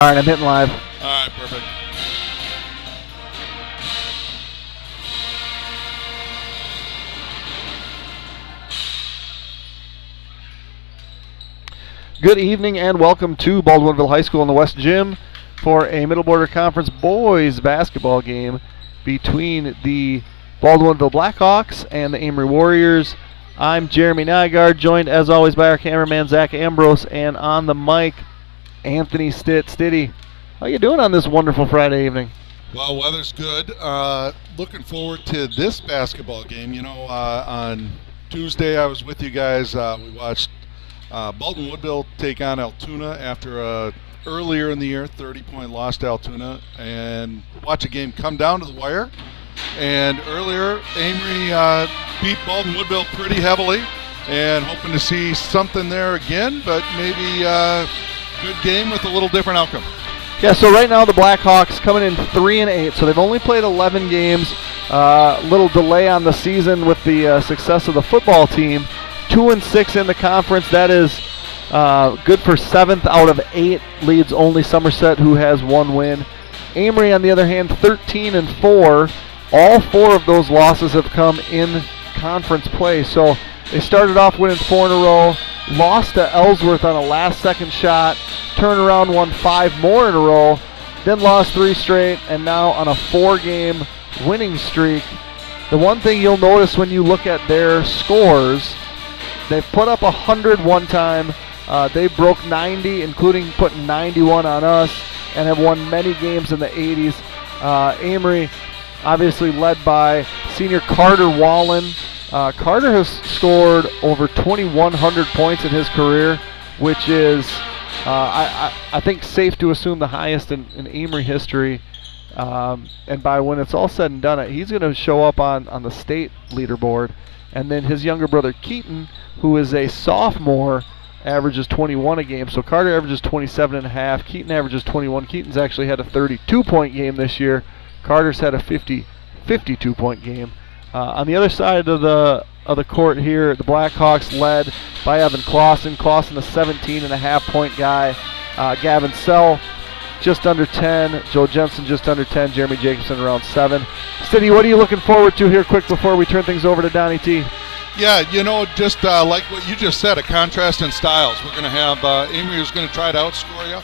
All right, I'm hitting live. All right, perfect. Good evening and welcome to Baldwinville High School in the West Gym for a Middle Border Conference boys basketball game between the Baldwinville Blackhawks and the Amery Warriors. I'm Jeremy Nygaard, joined as always by our cameraman Zach Ambrose, and on the mic, Anthony Stitt. Stitty, how you doing on this wonderful Friday evening? Well, weather's good. Looking forward to this basketball game. You know, on Tuesday I was with you guys. We watched Bolton Woodville take on Altoona after a earlier in the year 30-point loss to Altoona, and watch a game come down to the wire. And earlier, Amery beat Bolton Woodville pretty heavily, and hoping to see something there again, but maybe a good game with a little different outcome. Yeah, so right now the Blackhawks coming in 3-8, so they've only played 11 games. Little delay on the season with the success of the football team. 2-6 in the conference. That is good for 7th out of 8. Leads only Somerset, who has 1 win. Amery, on the other hand, 13-4. All 4 of those losses have come in conference play. So they started off winning 4 in a row, lost to Ellsworth on a last-second shot, turned around, won 5 more in a row, then lost 3 straight, and now on a 4-game winning streak. The one thing you'll notice when you look at their scores, they've put up 100 one time. They broke 90, including putting 91 on us, and have won many games in the 80s. Amery, obviously led by senior Carter Wallen. Carter has scored over 2,100 points in his career, which is, I think, safe to assume the highest in Amery history. And by when it's all said and done, he's going to show up on the state leaderboard. And then his younger brother Keaton, who is a sophomore, averages 21 a game. So Carter averages 27.5. Keaton averages 21. Keaton's actually had a 32-point game this year. Carter's had a 52-point game. On the other side of the court here, the Blackhawks led by Evan Clausen. Clausen, a 17.5-point guy. Gavin Sell, just under 10. Joe Jensen, just under 10. Jeremy Jacobson, around 7. Stitty, what are you looking forward to here quick before we turn things over to Donnie T? Yeah, you know, just like what you just said, a contrast in styles. We're going to have Amery, who's going to try to outscore you.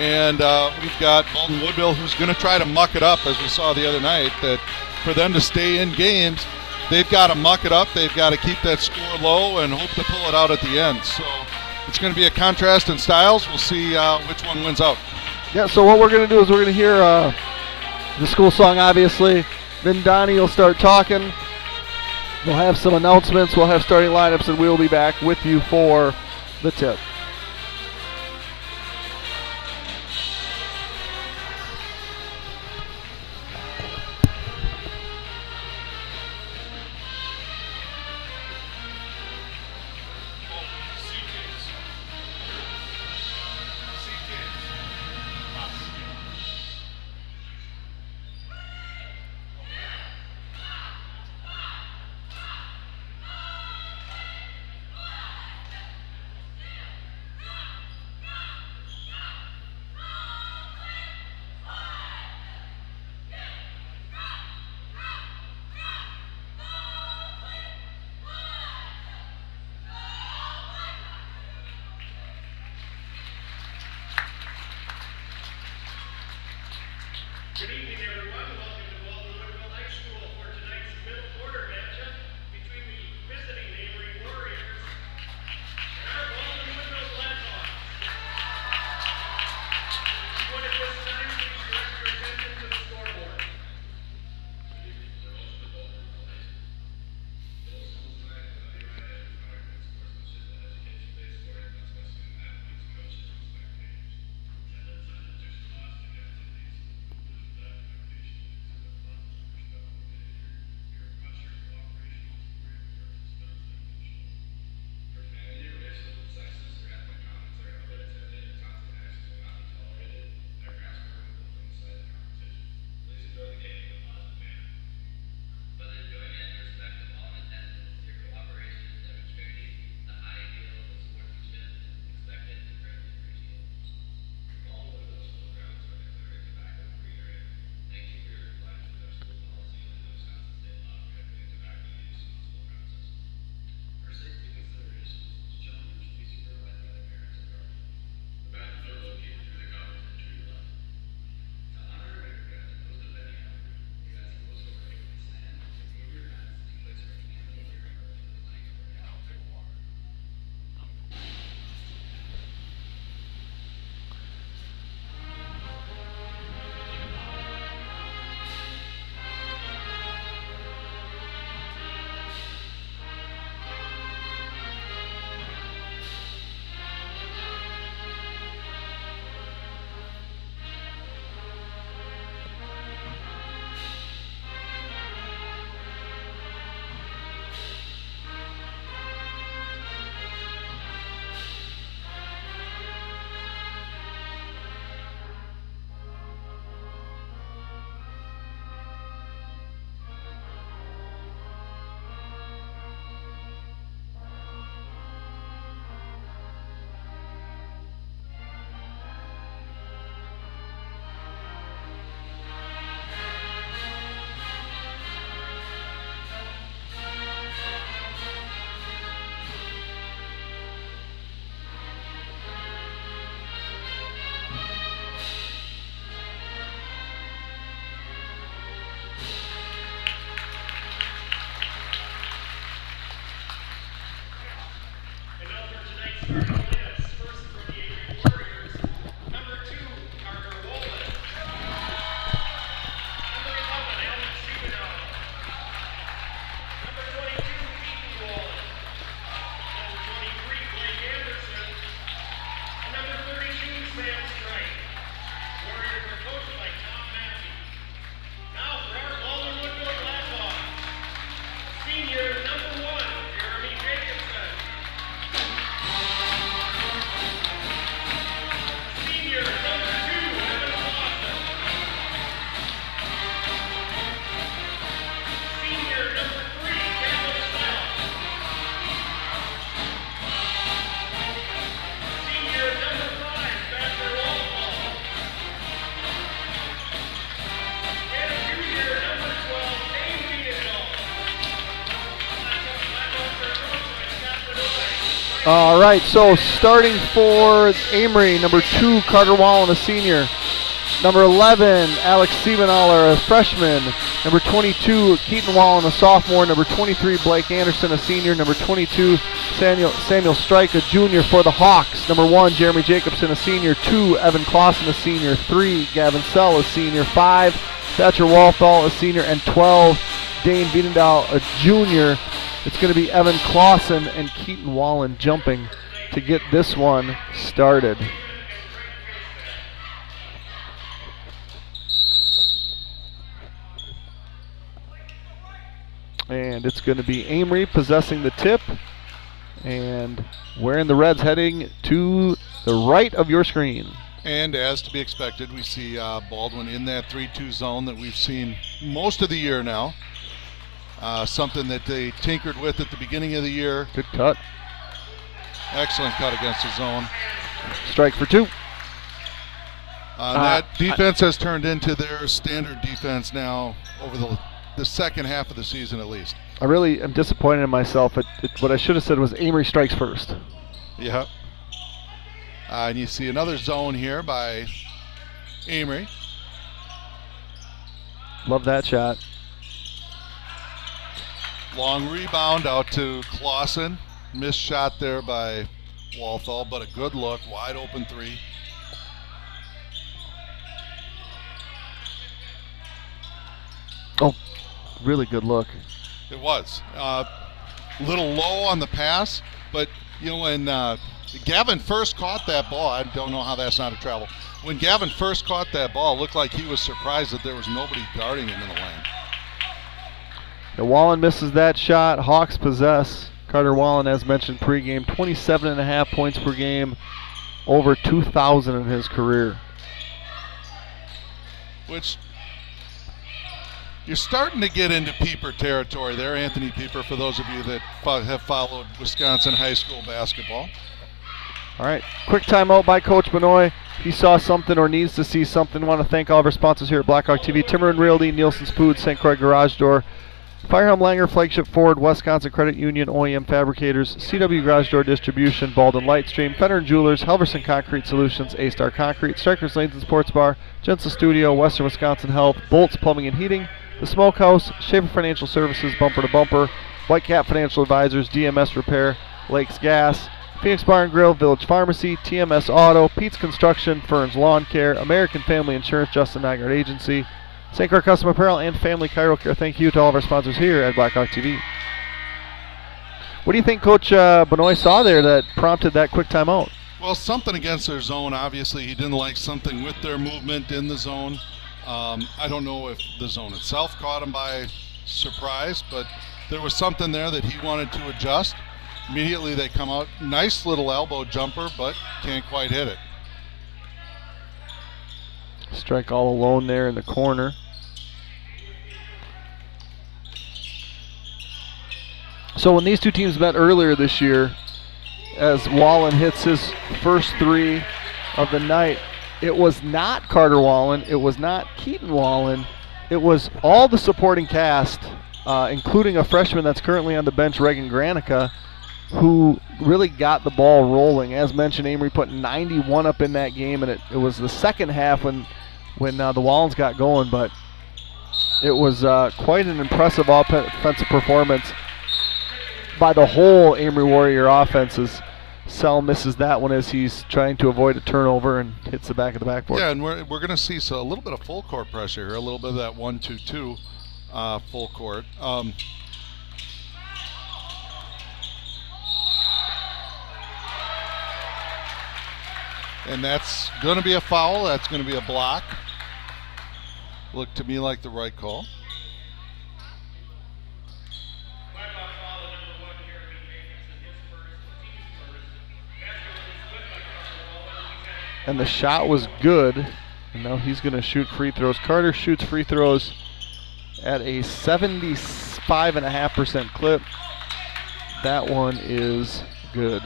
And we've got Bolton Woodville, who's going to try to muck it up, as we saw the other night, that for them to stay in games, they've got to muck it up. They've got to keep that score low and hope to pull it out at the end. So it's going to be a contrast in styles. We'll see which one wins out. Yeah, so what we're going to do is we're going to hear the school song, obviously. Then Donnie will start talking. We'll have some announcements. We'll have starting lineups, and we'll be back with you for the tip. All right, so starting for Amery, number 2, Carter Wallen, a senior. Number 11, Alex Siebenaller, a freshman. Number 22, Keaton Wallen, a sophomore. Number 23, Blake Anderson, a senior. Number 22, Samuel Strike, a junior for the Hawks. Number 1, Jeremy Jacobson, a senior. 2, Evan Clausen, a senior. 3, Gavin Sell, a senior. 5, Thatcher Walthall, a senior. And 12, Dane Wiedendahl, a junior. It's going to be Evan Clausen and Keaton Wallen jumping to get this one started. And it's going to be Amery possessing the tip and wearing the Reds heading to the right of your screen. And as to be expected, we see Baldwin in that 3-2 zone that we've seen most of the year now. Something that they tinkered with at the beginning of the year. Good cut. Excellent cut against the zone. Strike for 2. That defense has turned into their standard defense now over the second half of the season at least. I really am disappointed in myself. What I should have said was Amery strikes first. Yeah. And you see another zone here by Amery. Love that shot. Long rebound out to Clausen. Missed shot there by Walthall, but a good look. Wide open 3. Oh, really good look. It was. Little low on the pass, but you know when Gavin first caught that ball, I don't know how that's not a travel. When Gavin first caught that ball, it looked like he was surprised that there was nobody guarding him in the lane. Now Wallen misses that shot. Hawks possess. Carter Wallen, as mentioned pregame, 27.5 points per game, over 2,000 in his career. Which you're starting to get into Pieper territory there, Anthony Pieper, for those of you that have followed Wisconsin high school basketball. All right, quick timeout by Coach Benoit. He saw something or needs to see something. I want to thank all of our sponsors here at Blackhawk TV. Timmerman Realty, Nielsen's Food, St. Croix Garage Door, Firehelm Langer, Flagship Ford, Wisconsin Credit Union, OEM Fabricators, CW Garage Door Distribution, Baldwin Lightstream, Fenner & Jewelers, Helverson Concrete Solutions, A-Star Concrete, Strikers Lanes and Sports Bar, Jensen Studio, Western Wisconsin Health, Bolts Plumbing and Heating, The Smokehouse, Schaefer Financial Services, Bumper to Bumper, Whitecap Financial Advisors, DMS Repair, Lakes Gas, Phoenix Bar and Grill, Village Pharmacy, TMS Auto, Pete's Construction, Fern's Lawn Care, American Family Insurance, Justin Nygaard Agency, St. Croix Custom Apparel, and Family Chiro Care. Thank you to all of our sponsors here at Blackhawk TV. What do you think Coach Benoit saw there that prompted that quick timeout? Well, something against their zone. Obviously, he didn't like something with their movement in the zone. I don't know if the zone itself caught him by surprise, but there was something there that he wanted to adjust. Immediately they come out. Nice little elbow jumper, but can't quite hit it. Strike all alone there in the corner. So when these two teams met earlier this year, as Wallen hits his first 3 of the night, it was not Carter Wallen, it was not Keaton Wallen, it was all the supporting cast, including a freshman that's currently on the bench, Reagan Granica, who really got the ball rolling. As mentioned, Amery put 91 up in that game, and it was the second half when the Wallens got going, but it was quite an impressive offensive performance by the whole Amery Warrior offenses. Sell misses that one as he's trying to avoid a turnover and hits the back of the backboard. Yeah, and we're going to see a little bit of full court pressure here, a little bit of that 1-2-2 full court. And that's going to be a foul. That's going to be a block. Looked to me like the right call. And the shot was good. And now he's going to shoot free throws. Carter shoots free throws at a 75.5% clip. That one is good.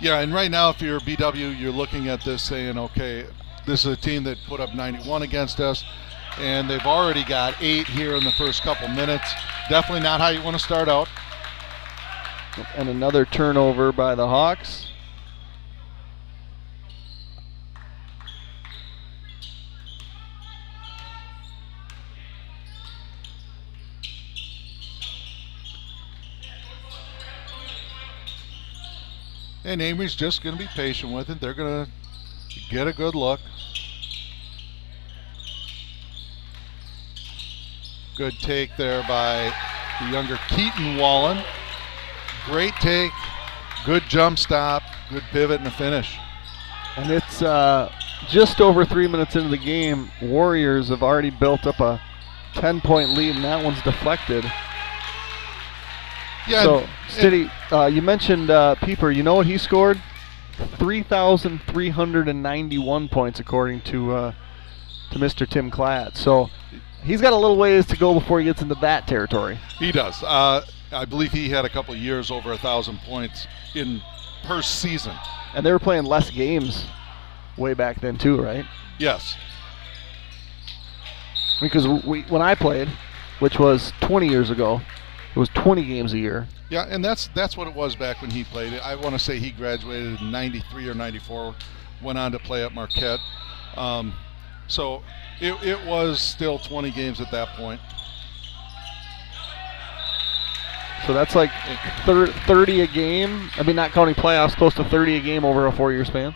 Yeah, and right now if you're BW, you're looking at this saying, okay, this is a team that put up 91 against us, and they've already got 8 here in the first couple minutes. Definitely not how you want to start out. And another turnover by the Hawks. And Amery's just going to be patient with it. They're going to get a good look. Good take there by the younger Keaton Wallen. Great take, good jump stop, good pivot and a finish. And it's just over 3 minutes into the game. Warriors have already built up a 10-point lead, and that one's deflected. Yeah. So, Stiddy, you mentioned Pieper. You know what he scored? 3,391 points, according to Mr. Tim Klatt. So he's got a little ways to go before he gets into that territory. He does. I believe he had a couple of years over 1,000 points per season. And they were playing less games way back then too, right? Yes. Because when I played, which was 20 years ago, it was 20 games a year. Yeah, and that's what it was back when he played. I want to say he graduated in 93 or 94, went on to play at Marquette. So it was still 20 games at that point. So that's like 30 a game. I mean, not counting playoffs, close to 30 a game over a 4-year span.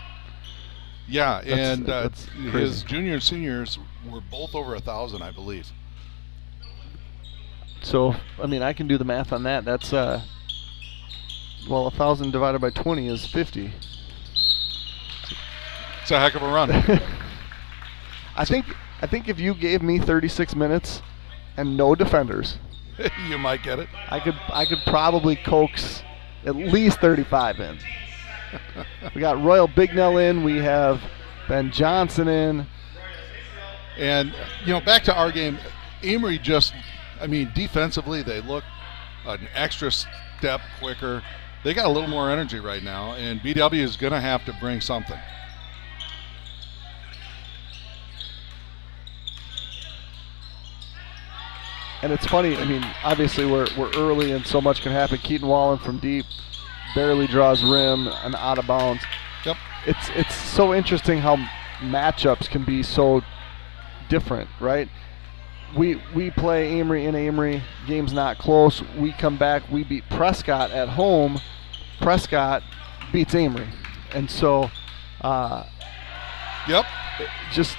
Yeah, and that's his junior and seniors were both over 1,000, I believe. So, I mean, I can do the math on that. That's, 1,000 divided by 20 is 50. It's a heck of a run. I think if you gave me 36 minutes and no defenders, you might get it. I could probably coax at least 35 in. We got Royal Bignell in. We have Ben Johnson in. And, back to our game, Amery defensively, they look an extra step quicker. They got a little more energy right now, and BW is going to have to bring something. And it's funny, I mean, obviously we're early and so much can happen. Keaton Wallen from deep barely draws rim and out of bounds. Yep. It's so interesting how matchups can be so different, right? We play Amery in Amery, game's not close. We come back, we beat Prescott at home. Prescott beats Amery. And so yep. Just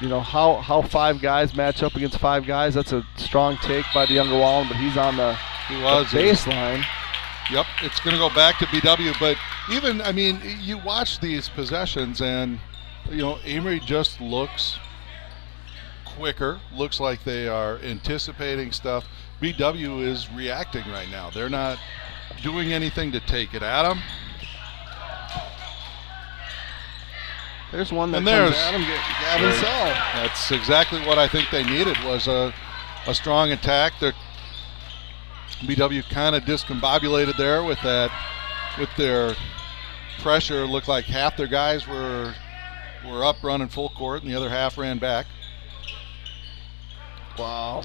how 5 guys match up against 5 guys. That's a strong take by the younger Wallen, but he's on the baseline. Yep, it's going to go back to BW. But even, you watch these possessions, and Amery just looks quicker. Looks like they are anticipating stuff. BW is reacting right now. They're not doing anything to take it at them. There's one that and comes at him, Gavin Sell. That's exactly what I think they needed, was a strong attack. BW kind of discombobulated there with their pressure. Looked like half their guys were up running full court, and the other half ran back. Wow.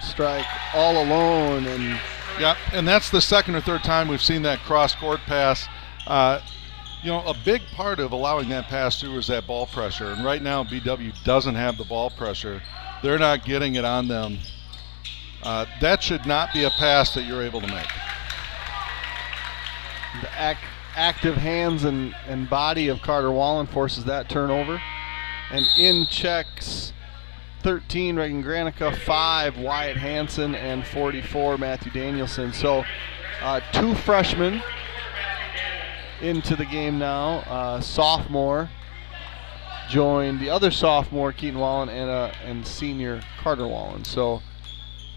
Strike all alone. And that's the second or third time we've seen that cross-court pass. A big part of allowing that pass through is that ball pressure. And right now, BW doesn't have the ball pressure. They're not getting it on them. That should not be a pass that you're able to make. The active hands and body of Carter Wallen forces that turnover. And in checks 13, Reagan Granica, 5, Wyatt Hansen, and 44, Matthew Danielson. So 2 freshmen into the game now. Sophomore joined the other sophomore, Keaton Wallen, and senior Carter Wallen. So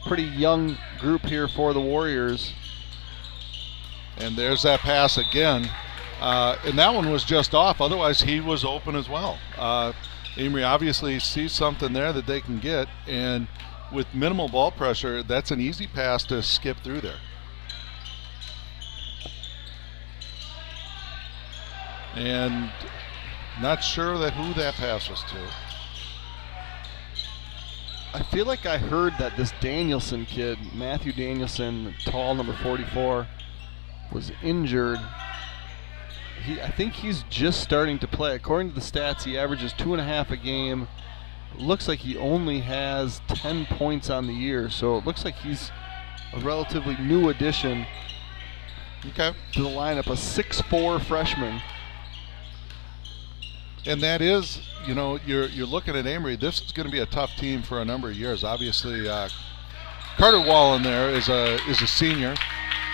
pretty young group here for the Warriors. And there's that pass again. And that one was just off. Otherwise, he was open as well. Amery obviously sees something there that they can get. And with minimal ball pressure, that's an easy pass to skip through there. And not sure who that pass was to. I feel like I heard that this Danielson kid, Matthew Danielson, tall, number 44, was injured. I think he's just starting to play. According to the stats, he averages 2.5 a game. It looks like he only has 10 points on the year, so it looks like he's a relatively new addition to the lineup, a 6'4" freshman. And that is, you're looking at Amery. This is going to be a tough team for a number of years. Obviously, Carter Wallen there is a senior.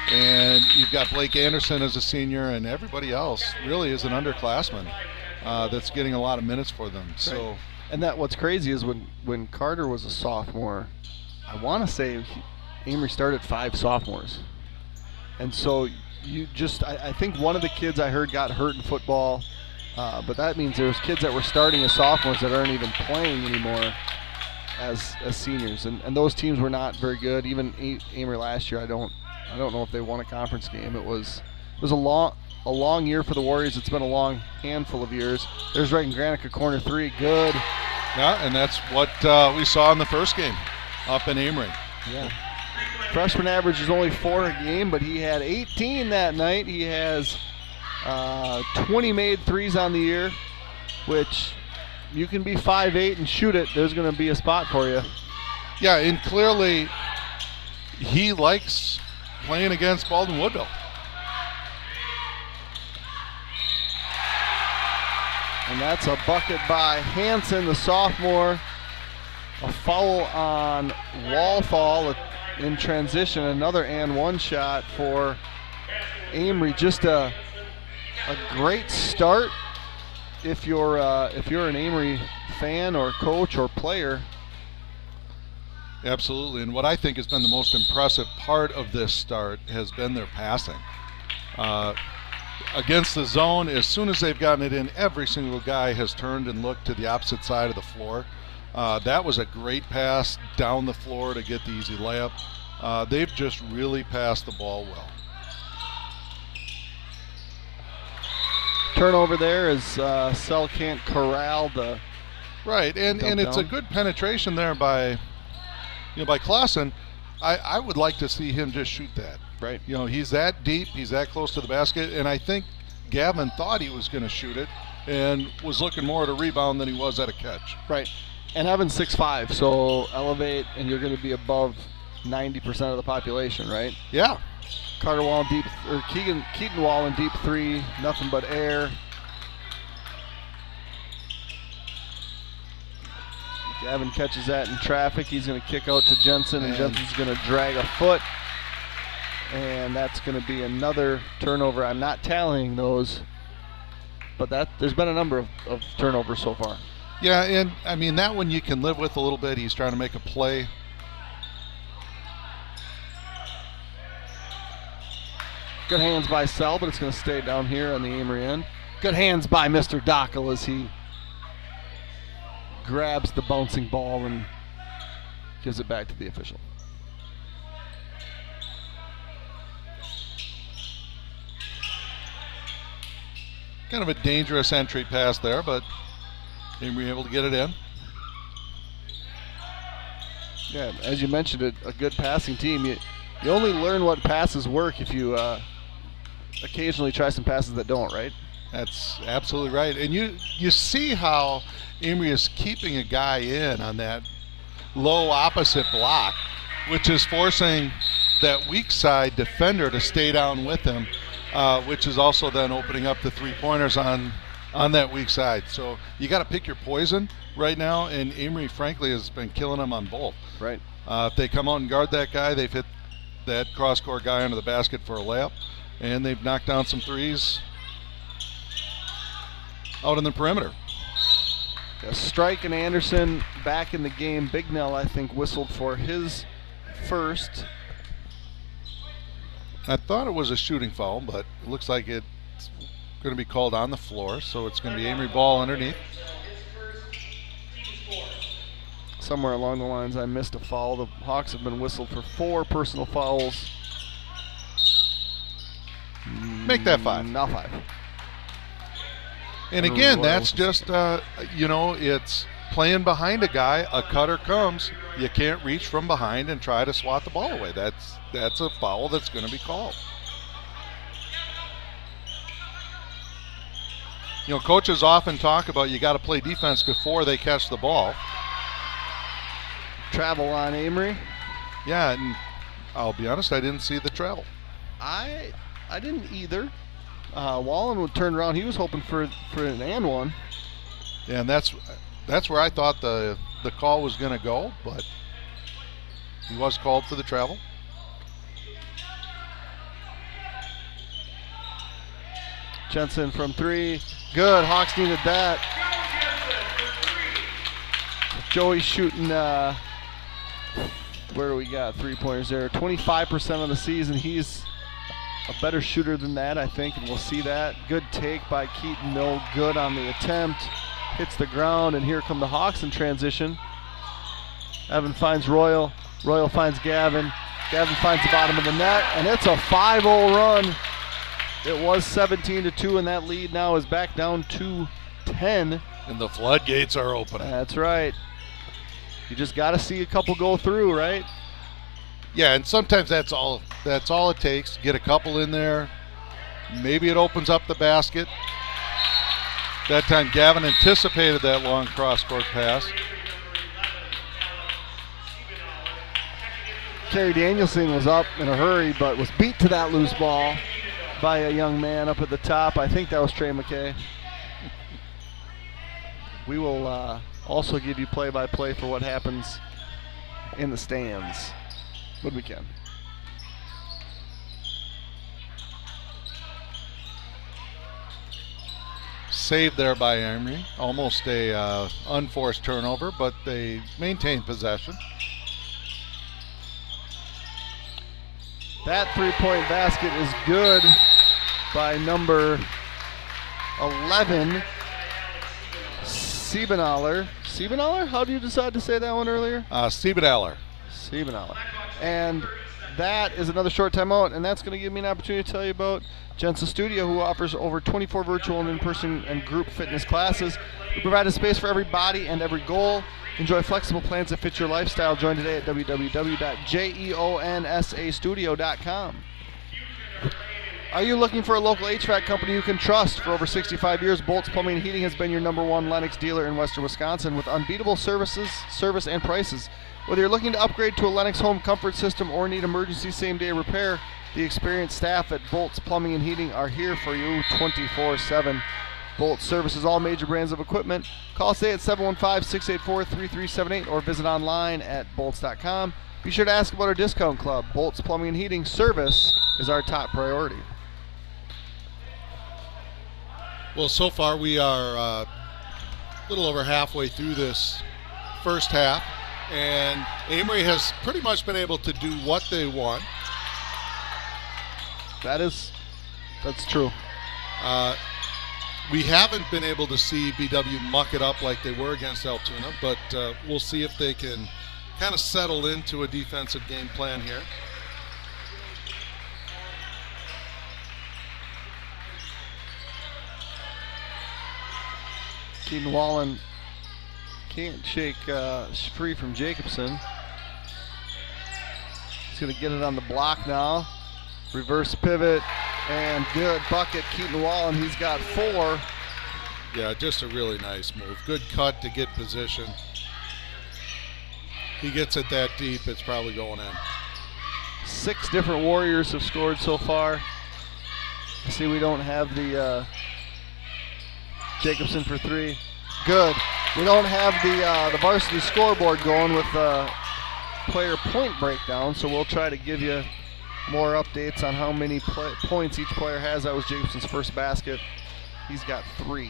And you've got Blake Anderson as a senior, and everybody else really is an underclassman that's getting a lot of minutes for them. Right. So, and what's crazy is when Carter was a sophomore, I want to say Amery started 5 sophomores, and so I think one of the kids I heard got hurt in football, but that means there's kids that were starting as sophomores that aren't even playing anymore as seniors, and those teams were not very good. Even Amery last year, I don't know if they won a conference game. It was a long year for the Warriors. It's been a long handful of years. There's Reagan Granica, corner 3, good. Yeah, and that's what we saw in the first game up in Amery. Yeah. Freshman average is only 4 a game, but he had 18 that night. He has 20 made threes on the year, which you can be 5'8" and shoot it. There's going to be a spot for you. Yeah, and clearly he likes playing against Baldwin Woodville. And that's a bucket by Hansen, the sophomore. A foul on Wallfall in transition. Another and one shot for Amery. Just a great start if you're an Amery fan or coach or player. Absolutely, and what I think has been the most impressive part of this start has been their passing. Against the zone, as soon as they've gotten it in, every single guy has turned and looked to the opposite side of the floor. That was a great pass down the floor to get the easy layup. They've just really passed the ball well. Turnover there as Sell can't corral the right, and it's down. A good penetration there by Clausen. I would like to see him just shoot that. Right. He's that deep, he's that close to the basket, and I think Gavin thought he was going to shoot it and was looking more at a rebound than he was at a catch. Right. And Evan's 6'5", so elevate and you're going to be above 90% of the population, right? Yeah. Carter Wall in deep, or Keaton Wall in deep 3, nothing but air. Gavin catches that in traffic. He's going to kick out to Jensen, and Jensen's going to drag a foot. And that's going to be another turnover. I'm not tallying those, but there's been a number of turnovers so far. Yeah, and I mean, that one you can live with a little bit. He's trying to make a play. Good hands by Sell, but it's going to stay down here on the Amery end. Good hands by Mr. Dockel as he grabs the bouncing ball and gives it back to the official. Kind of a dangerous entry pass there, but Amery able to get it in. Yeah, as you mentioned, a good passing team. You only learn what passes work if you occasionally try some passes that don't, right? That's absolutely right. And you see how Amery is keeping a guy in on that low opposite block, which is forcing that weak side defender to stay down with him, which is also then opening up the three-pointers on that weak side. So you got to pick your poison right now, and Amery, frankly, has been killing them on both. Right. If they come out and guard that guy, they've hit that cross-court guy under the basket for a layup, and they've knocked down some threes out in the perimeter. Yeah, Strike and Anderson back in the game. Bignell, I think, whistled for his first. I thought it was a shooting foul, but it looks like it's going to be called on the floor, so it's going to be Amery ball underneath. Somewhere along the lines I missed a foul. The Hawks have been whistled for 4 personal fouls. Make that 5. Now 5. And again, that's just, it's playing behind a guy. A cutter comes. You can't reach from behind and try to swat the ball away. That's a foul that's going to be called. You know, coaches often talk about you got to play defense before they catch the ball. Travel on Amery. Yeah, and I'll be honest, I didn't see the travel. I didn't either. Wallen would turn around. He was hoping for an and one. Yeah, and that's where I thought the call was going to go, but he was called for the travel. Jensen from 3. Good. Hawks needed that. Joey's shooting, where do we got 3-pointers there? 25% of the season. He's a better shooter than that, I think, and we'll see that. Good take by Keaton. No good on the attempt. Hits the ground, and here come the Hawks in transition. Evan finds Royal. Royal finds Gavin. Gavin finds the bottom of the net, and it's a 5-0 run. It was 17-2, and that lead now is back down to 10. And the floodgates are open. That's right. You just got to see a couple go through, right? Yeah, and sometimes that's all it takes. Get a couple in there. Maybe it opens up the basket. That time Gavin anticipated that long cross-court pass. Kerry Danielson was up in a hurry, but was beat to that loose ball by a young man up at the top. I think that was Trey McKay. We will also give you play-by-play for what happens in the stands when we can. Saved there by Amery. Almost a unforced turnover, but they maintained possession. That three-point basket is good by number 11, Siebenaller. Siebenaller? How do you decide to say that one earlier? Siebenaller. Siebenaller. And that is another short timeout, and that's going to give me an opportunity to tell you about Jensen Studio, who offers over 24 virtual and in-person and group fitness classes. We provide a space for every body and every goal. Enjoy flexible plans that fit your lifestyle. Join today at www.jonsastudio.com. Are you looking for a local HVAC company you can trust? For over 65 years, Bolts Plumbing and Heating has been your #1 Lennox dealer in western Wisconsin with unbeatable service, and prices. Whether you're looking to upgrade to a Lennox home comfort system or need emergency same-day repair, the experienced staff at Bolts Plumbing and Heating are here for you 24/7. Bolts services all major brands of equipment. Call us today at 715-684-3378 or visit online at bolts.com. Be sure to ask about our discount club. Bolts Plumbing and Heating service is our top priority. Well, so far we are a little over halfway through this first half, and Amery has pretty much been able to do what they want. That's true. We haven't been able to see BW muck it up like they were against Altoona, but we'll see if they can kind of settle into a defensive game plan here. Keaton Wallen can't shake free from Jacobson. He's going to get it on the block now. Reverse pivot and good bucket. Keaton Wallen, he's got 4. Yeah, just a really nice move. Good cut to get position. He gets it that deep, it's probably going in. 6 different Warriors have scored so far. I see we don't have the Jacobson for 3. Good. We don't have the varsity scoreboard going with player point breakdown, so we'll try to give you more updates on how many points each player has. That was Jacobson's first basket. He's got 3.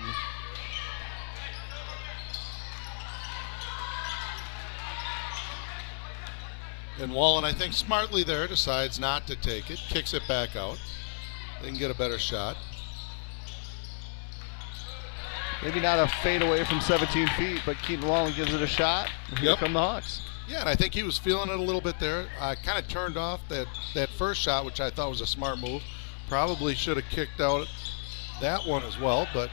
And Wallen, I think smartly there, decides not to take it, kicks it back out. They can get a better shot. Maybe not a fade away from 17 feet, but Keaton Wallen gives it a shot. Here come the Hawks. Yeah, and I think he was feeling it a little bit there. I kind of turned off that first shot, which I thought was a smart move. Probably should have kicked out that one as well, but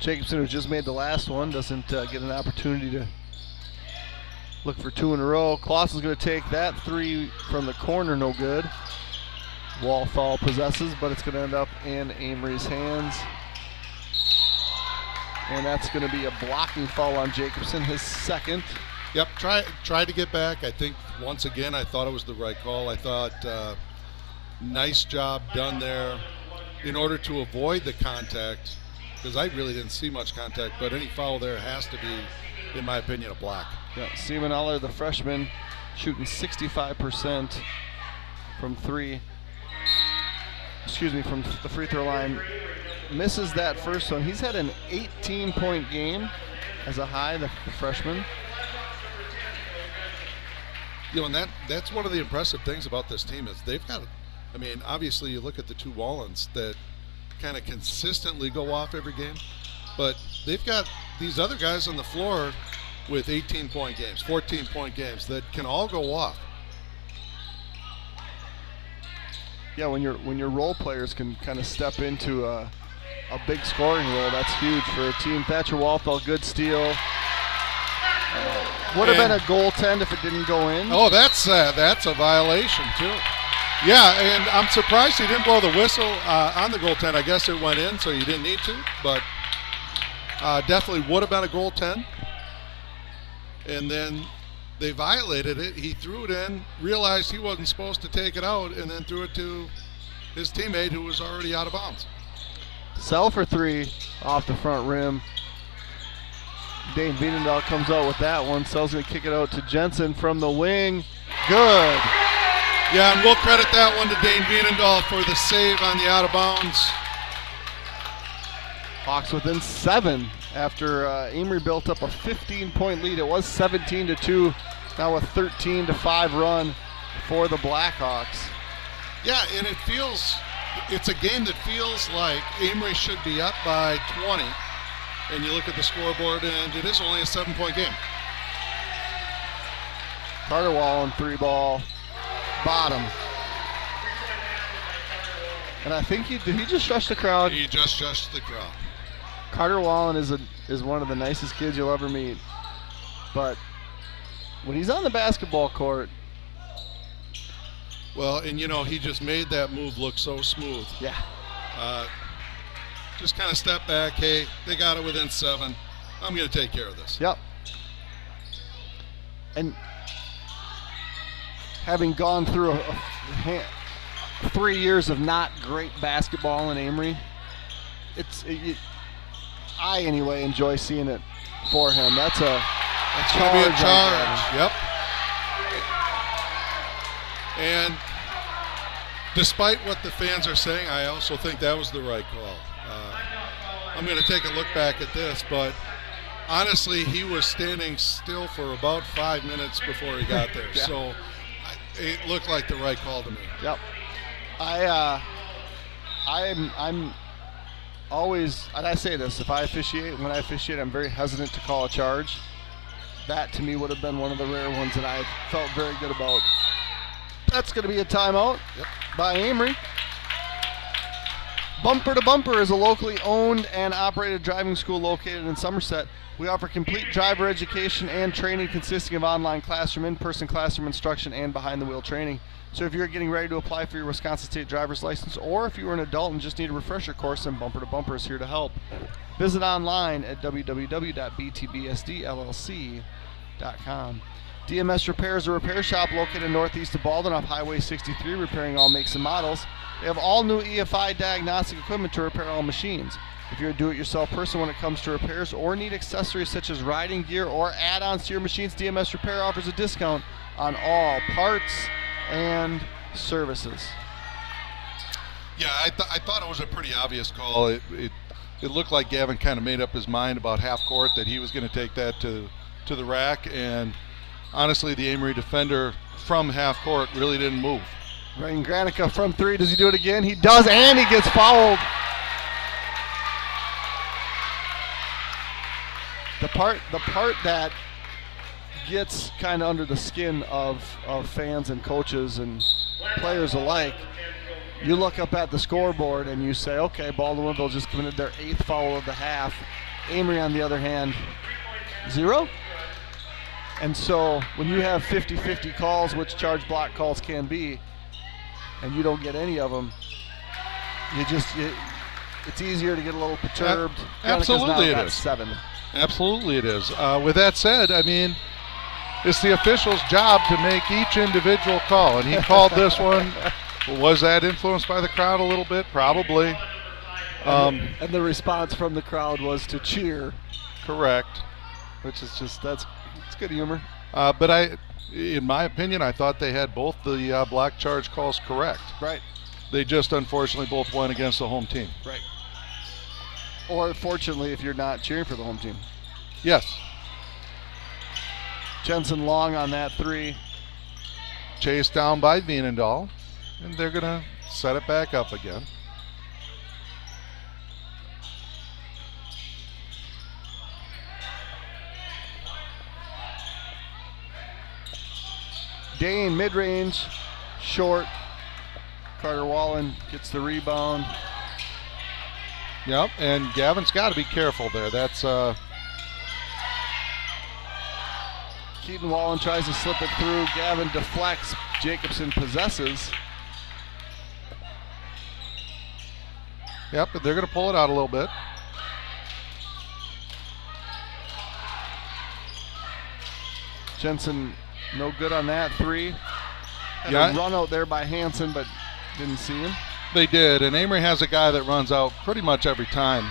Jacobson, who just made the last one, doesn't get an opportunity to look for 2 in a row. Clausen's going to take that 3 from the corner, no good. Walthall possesses, but it's going to end up in Amery's hands. And that's going to be a blocking foul on Jacobson, his second. Yep, try to get back. I think, once again, I thought it was the right call. I thought nice job done there in order to avoid the contact, because I really didn't see much contact, but any foul there has to be, in my opinion, a block. Yeah, Seaman Aller, the freshman, shooting 65% from three. From the free throw line. Misses that first one. He's had an 18-point game as a high, the freshman. And that's one of the impressive things about this team is they've got, obviously you look at the two Wallens that kind of consistently go off every game, but they've got these other guys on the floor with 18-point games, 14-point games that can all go off. Yeah, when your role players can kind of step into a big scoring role, that's huge for a team. Thatcher Walthall, good steal. Would have been a goaltend if it didn't go in. Oh, that's a violation too. Yeah, and I'm surprised he didn't blow the whistle on the goaltend. I guess it went in, so you didn't need to, but definitely would have been a goaltend. And then they violated it. He threw it in, realized he wasn't supposed to take it out, and then threw it to his teammate who was already out of bounds. Sell for three off the front rim. Dane Veenendahl comes out with that one. Sell's going to kick it out to Jensen from the wing. Good. Yeah, and we'll credit that one to Dane Veenendahl for the save on the out of bounds. Hawks within 7 after Amery built up a 15-point lead. It was 17-2, now a 13-5 run for the Blackhawks. Yeah, and it's a game that feels like Amery should be up by 20. And you look at the scoreboard, and it is only a 7-point game. Carter Wallen, 3-ball, bottom. And I think did he just shush the crowd? He just shushed the crowd. Carter Wallen is one of the nicest kids you'll ever meet. But when he's on the basketball court. Well, and he just made that move look so smooth. Yeah. Just kind of step back. Hey, they got it within 7. I'm going to take care of this. Yep. And having gone through 3 years of not great basketball in Amery, I anyway enjoy seeing it for him. That's going to be a charge. Yep. And despite what the fans are saying, I also think that was the right call. I'm going to take a look back at this, but honestly, he was standing still for about 5 minutes before he got there. Yeah. So it looked like the right call to me. Yep. I'm always, and I say this, when I officiate, I'm very hesitant to call a charge. That to me would have been one of the rare ones that I felt very good about. That's going to be a timeout by Amery. Bumper to Bumper is a locally owned and operated driving school located in Somerset. We offer complete driver education and training consisting of online classroom, in-person classroom instruction, and behind-the-wheel training. So if you're getting ready to apply for your Wisconsin State driver's license, or if you are an adult and just need a refresher course, then Bumper to Bumper is here to help. Visit online at www.btbsdllc.com. DMS Repair is a repair shop located northeast of Baldwin off Highway 63, repairing all makes and models. They have all new EFI diagnostic equipment to repair all machines. If you're a do-it-yourself person when it comes to repairs or need accessories such as riding gear or add-ons to your machines, DMS Repair offers a discount on all parts and services. Yeah, I thought it was a pretty obvious call. It looked like Gavin kind of made up his mind about half court that he was going to take that to the rack, and honestly, the Amery defender from half court really didn't move. Ryan Granica from 3. Does he do it again? He does, and he gets fouled. The part that gets kind of under the skin of fans and coaches and players alike, you look up at the scoreboard and you say, okay, Baldwinville just committed their 8th foul of the half. Amery, on the other hand, 0. And so when you have 50-50 calls, which charge block calls can be, and you don't get any of them, it's easier to get a little perturbed. Absolutely it is. 7. Absolutely it is. With that said, I mean, it's the official's job to make each individual call, and he called this one. Was that influenced by the crowd a little bit? Probably. And the response from the crowd was to cheer. Correct. Which is it's good humor. But in my opinion, I thought they had both the block charge calls correct. Right. They just unfortunately both went against the home team. Right. Or fortunately, if you're not cheering for the home team. Yes. Jensen long on that 3. Chased down by Veenendahl, and they're going to set it back up again. Dane mid-range, short. Carter Wallen gets the rebound. Yep, and Gavin's got to be careful there. That's Keaton Wallen tries to slip it through. Gavin deflects. Jacobson possesses. Yep, but they're going to pull it out a little bit. Jensen no good on that 3. Had a run out there by Hansen, but didn't see him. They did, and Amery has a guy that runs out pretty much every time.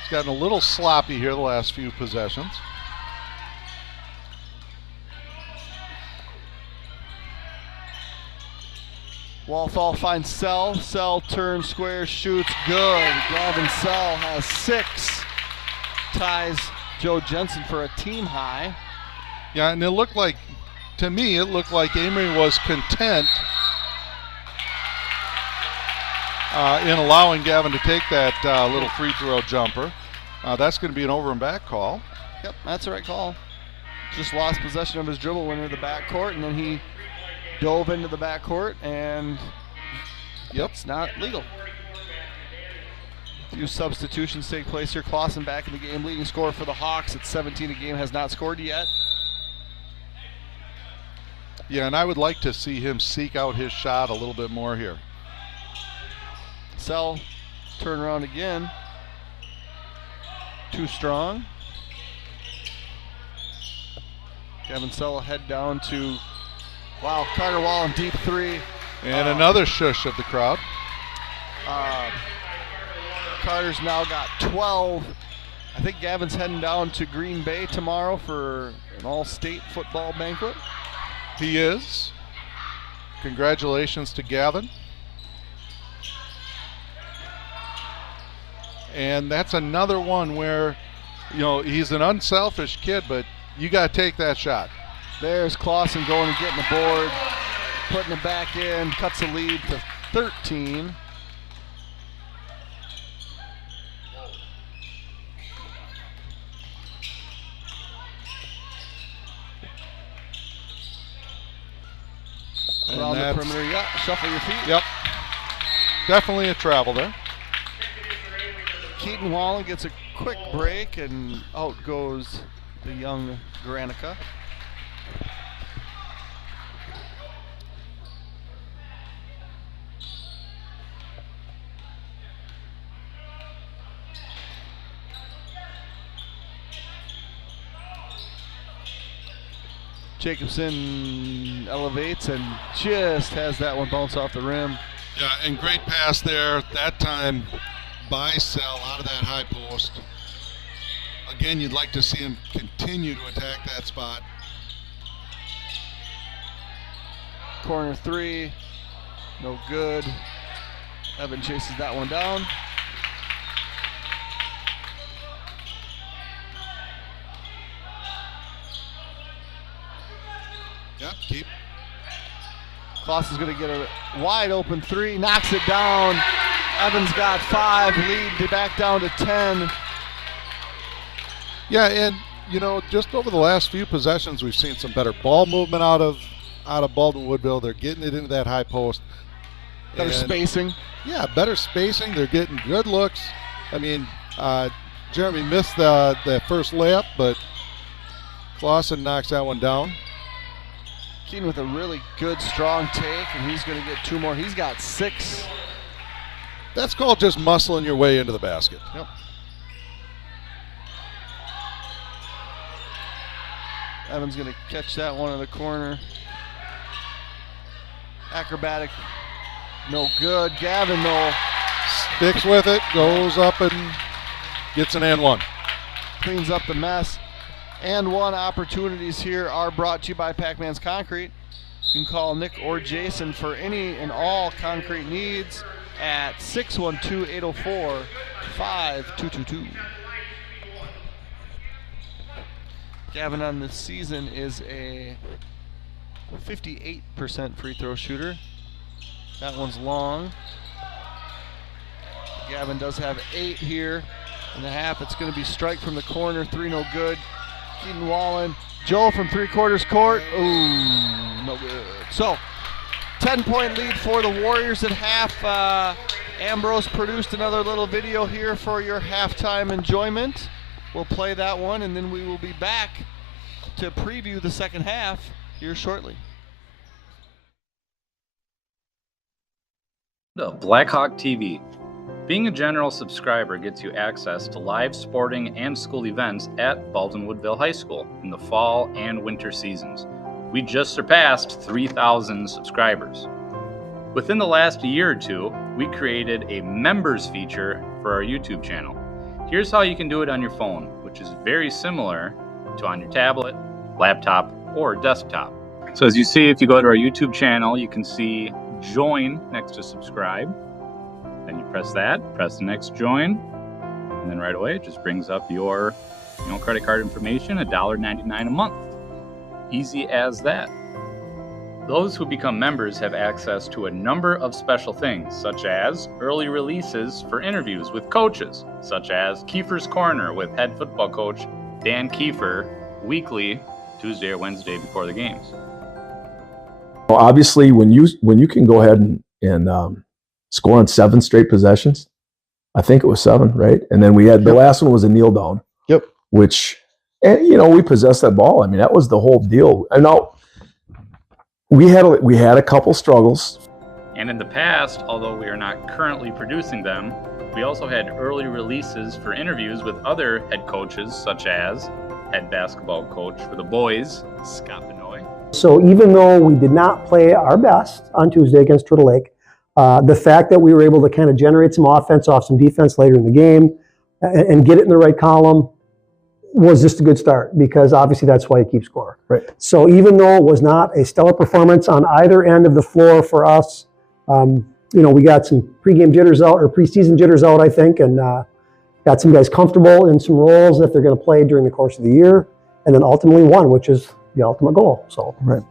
He's gotten a little sloppy here the last few possessions. Walthall finds Sell. Sell turns square, shoots good. Gavin Sell has 6. Ties Joe Jensen for a team high. Yeah, and to me, it looked like Amery was content in allowing Gavin to take that little free throw jumper. That's going to be an over and back call. Yep, that's the right call. Just lost possession of his dribble, went into the backcourt, and then he dove into the backcourt, and it's not legal. A few substitutions take place here. Clausen back in the game, leading scorer for the Hawks at 17 a game, has not scored yet. Yeah, and I would like to see him seek out his shot a little bit more here. Sell, turn around again. Too strong. Gavin Sell will head down to, Carter Wallen deep 3. And another shush of the crowd. Carter's now got 12. I think Gavin's heading down to Green Bay tomorrow for an all-state football banquet. He is. Congratulations to Gavin. And that's another one where, he's an unselfish kid, but you got to take that shot. There's Clausen going and getting the board, putting it back in, cuts the lead to 13. Around the perimeter, shuffle your feet. Yep. Definitely a travel there. Keaton Wallen gets a quick break, and out goes the young Granica. Jacobson elevates and just has that one bounce off the rim. Yeah, and great pass there. That time by Sell out of that high post. Again, you'd like to see him continue to attack that spot. Corner 3, no good. Evan chases that one down. Yep, keep. Clausen's going to get a wide open 3, knocks it down. Evans got 5, lead back down to 10. Yeah, and just over the last few possessions, we've seen some better ball movement out of Baldwin Woodville. They're getting it into that high post. Better spacing. Yeah, better spacing. They're getting good looks. I mean, Jeremy missed the first layup, but Clausen knocks that one down. Keaton with a really good, strong take, and he's going to get 2 more. He's got 6. That's called just muscling your way into the basket. Yep. Evans going to catch that one in the corner. Acrobatic, no good. Gavin, though, sticks with it, goes up and gets an and one. Cleans up the mess. And one opportunities here are brought to you by Pac-Man's Concrete. You can call Nick or Jason for any and all concrete needs at 612-804-5222. Gavin on this season is a 58% free throw shooter. That one's long. Gavin does have 8 here in the half. It's going to be strike from the corner, 3 no good. Keaton Wallen, Joel from 3/4 court. Ooh, no good. So, 10-point lead for the Warriors at half. Ambrose produced another little video here for your halftime enjoyment. We'll play that one, and then we will be back to preview the second half here shortly. The Blackhawk TV. Being a general subscriber gets you access to live sporting and school events at Baldwin-Woodville High School in the fall and winter seasons. We just surpassed 3,000 subscribers. Within the last year or two, we created a members feature for our YouTube channel. Here's how you can do it on your phone, which is very similar to on your tablet, laptop, or desktop. So as you see, if you go to our YouTube channel, you can see join next to subscribe. Then you press that, press the next join, and then right away it just brings up your credit card information, $1.99 a month. Easy as that. Those who become members have access to a number of special things, such as early releases for interviews with coaches, such as Kiefer's Corner with head football coach Dan Kiefer, weekly, Tuesday or Wednesday before the games. Well, obviously, when you can go ahead and score on 7 straight possessions, I think it was 7, right? And then we had the last one was a kneel down. Yep. Which, and we possessed that ball. I mean, that was the whole deal. And now we had a couple struggles. And in the past, although we are not currently producing them, we also had early releases for interviews with other head coaches, such as head basketball coach for the boys, Scott Benoit. So even though we did not play our best on Tuesday against Turtle Lake, the fact that we were able to kind of generate some offense off some defense later in the game and get it in the right column was just a good start, because obviously that's why you keep score. Right. So even though it was not a stellar performance on either end of the floor for us, we got some pregame jitters out, or preseason jitters out, I think, and got some guys comfortable in some roles that they're going to play during the course of the year, and then ultimately won, which is the ultimate goal. So right.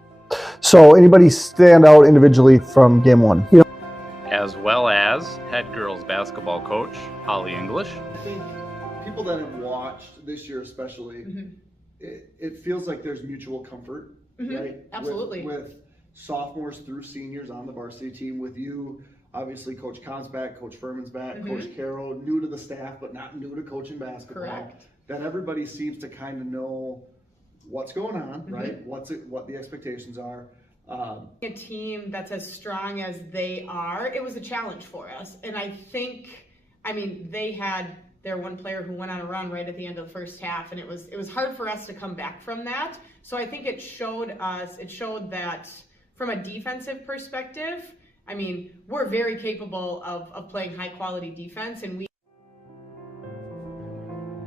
So anybody stand out individually from game 1? As well as head girls basketball coach Holly English. I think people that have watched this year especially, it feels like there's mutual comfort, right? Absolutely. With sophomores through seniors on the varsity team, with you, obviously Coach Kahn's back, Coach Furman's back, Coach Carroll, new to the staff, but not new to coaching basketball. Correct. That everybody seems to kind of know what's going on, right? What the expectations are. A team that's as strong as they are, it was a challenge for us. And I think, they had their one player who went on a run right at the end of the first half, and it was hard for us to come back from that. So I think it showed that from a defensive perspective, we're very capable of playing high quality defense, and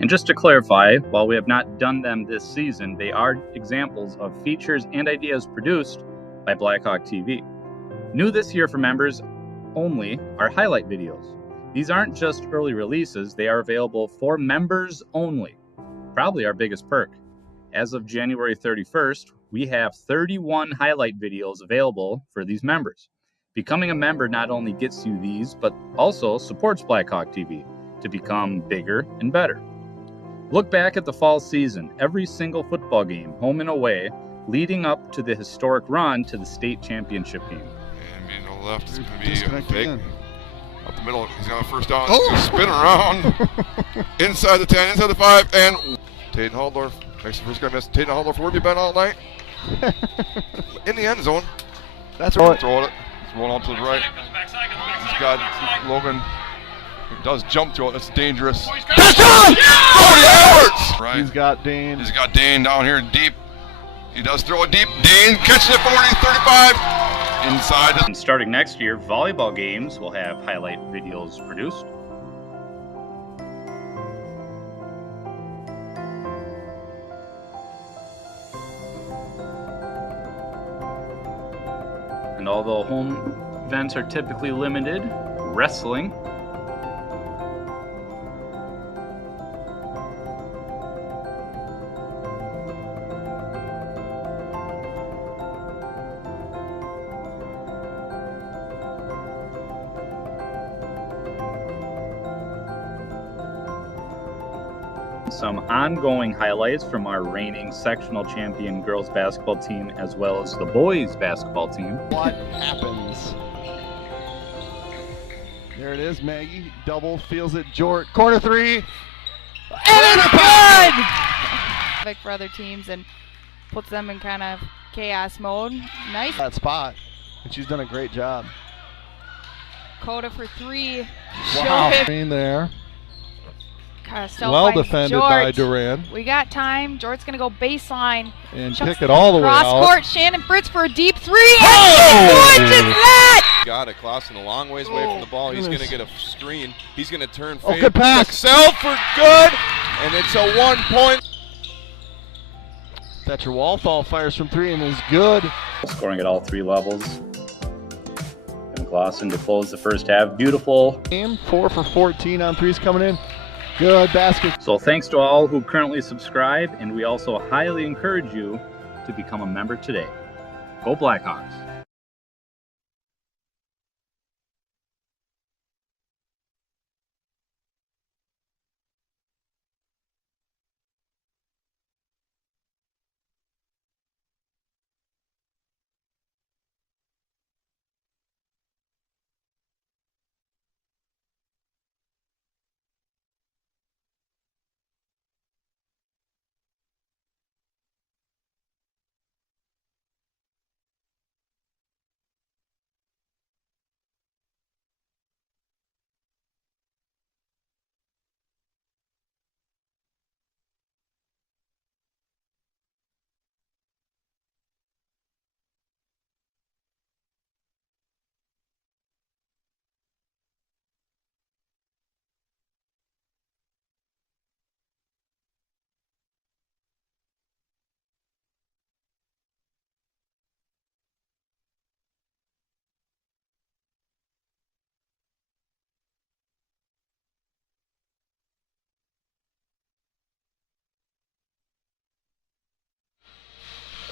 And just to clarify, while we have not done them this season, they are examples of features and ideas produced by Blackhawk TV. New this year for members only are highlight videos. These aren't just early releases, they are available for members only. Probably our biggest perk. As of January 31st, we have 31 highlight videos available for these members. Becoming a member not only gets you these, but also supports Blackhawk TV to become bigger and better. Look back at the fall season, every single football game, home and away, leading up to the historic run to the state championship game. And being to the left is going to be a big Up the middle, he's got a first down. He's going to spin around. Inside the 10, inside the 5, and Taden Haldorf makes the first guy miss. Taden Haldorf, where have you been all night? In the end zone. That's right. Throw it. He's rolling out to the right. He's got Logan. He does jump to it. That's dangerous. Touchdown! Cody Edwards! Right. He's got Dane. He's got Dane down here deep. He does throw it deep. Dane catches it 40, 35. Inside. And starting next year, volleyball games will have highlight videos produced. And although home events are typically limited, wrestling some ongoing highlights from our reigning sectional champion girls basketball team as well as the boys basketball team. What happens? There it is, Maggie. Double, feels it, Jort. Corner three. And it's good! For other teams and puts them in kind of chaos mode. Nice. That spot. And she's done a great job. Coda for three. Wow. Show Green there. Well defended by Duran. We got time. Jort's going to go baseline. And Chucks kick it all the way out. Cross court. Shannon Fritz for a deep three. And what is that? Got it. Clausen a long ways away from the ball. He's going to get a screen. He's going to turn. Oh, good pass. Excel for good. And it's a 1 point. Thatcher Walthall fires from three and is good. Scoring at all three levels. And Clausen to close the first half. Beautiful. 4 for 14 on threes coming in. Good basket. So thanks to all who currently subscribe, and we also highly encourage you to become a member today. Go Blackhawks.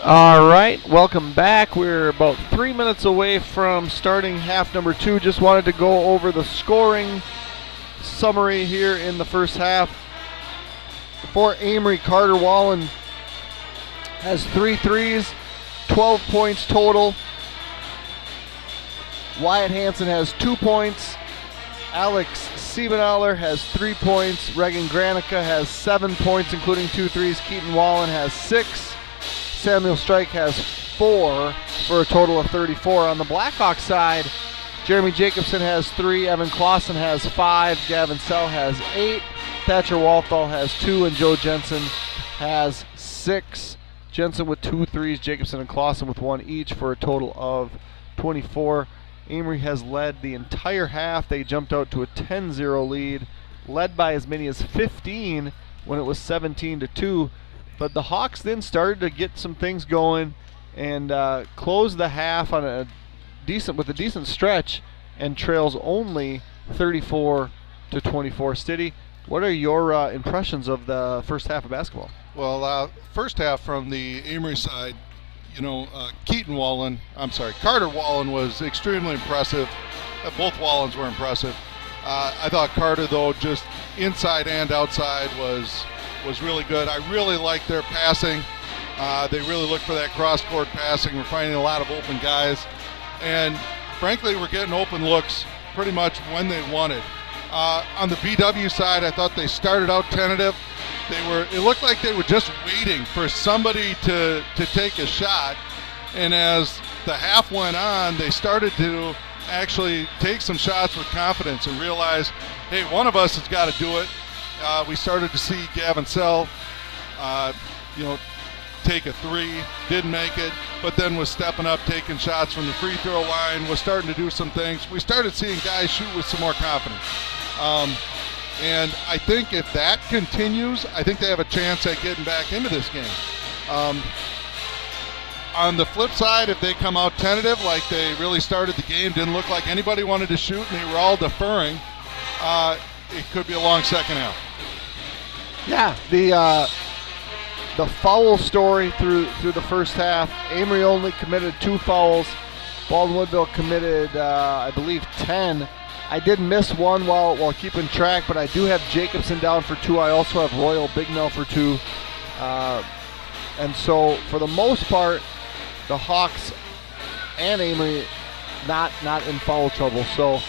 All right, welcome back. We're about 3 minutes away from starting half number 2. Just wanted to go over the scoring summary here in the first half. For Amery, Carter Wallen has 3 threes, 12 points total. Wyatt Hansen has 2 points. Alex Siebenaller has 3 points. Regan Granica has 7 points, including 2 threes. Keaton Wallen has 6. Samuel Strike has 4 for a total of 34. On the Blackhawks side, Jeremy Jacobson has 3, Evan Clausen has 5, Gavin Sell has 8, Thatcher Walthall has 2, and Joe Jensen has 6. Jensen with 2 threes, Jacobson and Clausen with 1 each for a total of 24. Amery has led the entire half. They jumped out to a 10-0 lead, led by as many as 15 when it was 17-2. But the Hawks then started to get some things going and closed the half on a decent stretch and trails only 34-24. Stiddy, what are your impressions of the first half of basketball? Well, first half from the Amery side, you know, Carter Wallen was extremely impressive. Both Wallens were impressive. I thought Carter, though, just inside and outside was really good. I really liked their passing. They really looked for that cross-court passing. We're finding a lot of open guys. And frankly, we're getting open looks pretty much when they wanted. On the BW side, I thought they started out tentative. It looked like they were just waiting for somebody to take a shot. And as the half went on, they started to actually take some shots with confidence and realize, hey, one of us has got to do it. We started to see Gavin Sell, take a three, didn't make it, but then was stepping up, taking shots from the free throw line, was starting to do some things. We started seeing guys shoot with some more confidence. And I think if that continues, I think they have a chance at getting back into this game. On the flip side, if they come out tentative like they really started the game, didn't look like anybody wanted to shoot, and they were all deferring, it could be a long second half. Yeah, the foul story through the first half. Amery only committed 2 fouls. Baldwin Woodville committed, I believe, 10. I did miss one while keeping track, but I do have Jacobson down for 2. I also have Royal Bignell for 2. And so, for the most part, the Hawks and Amery not in foul trouble. So,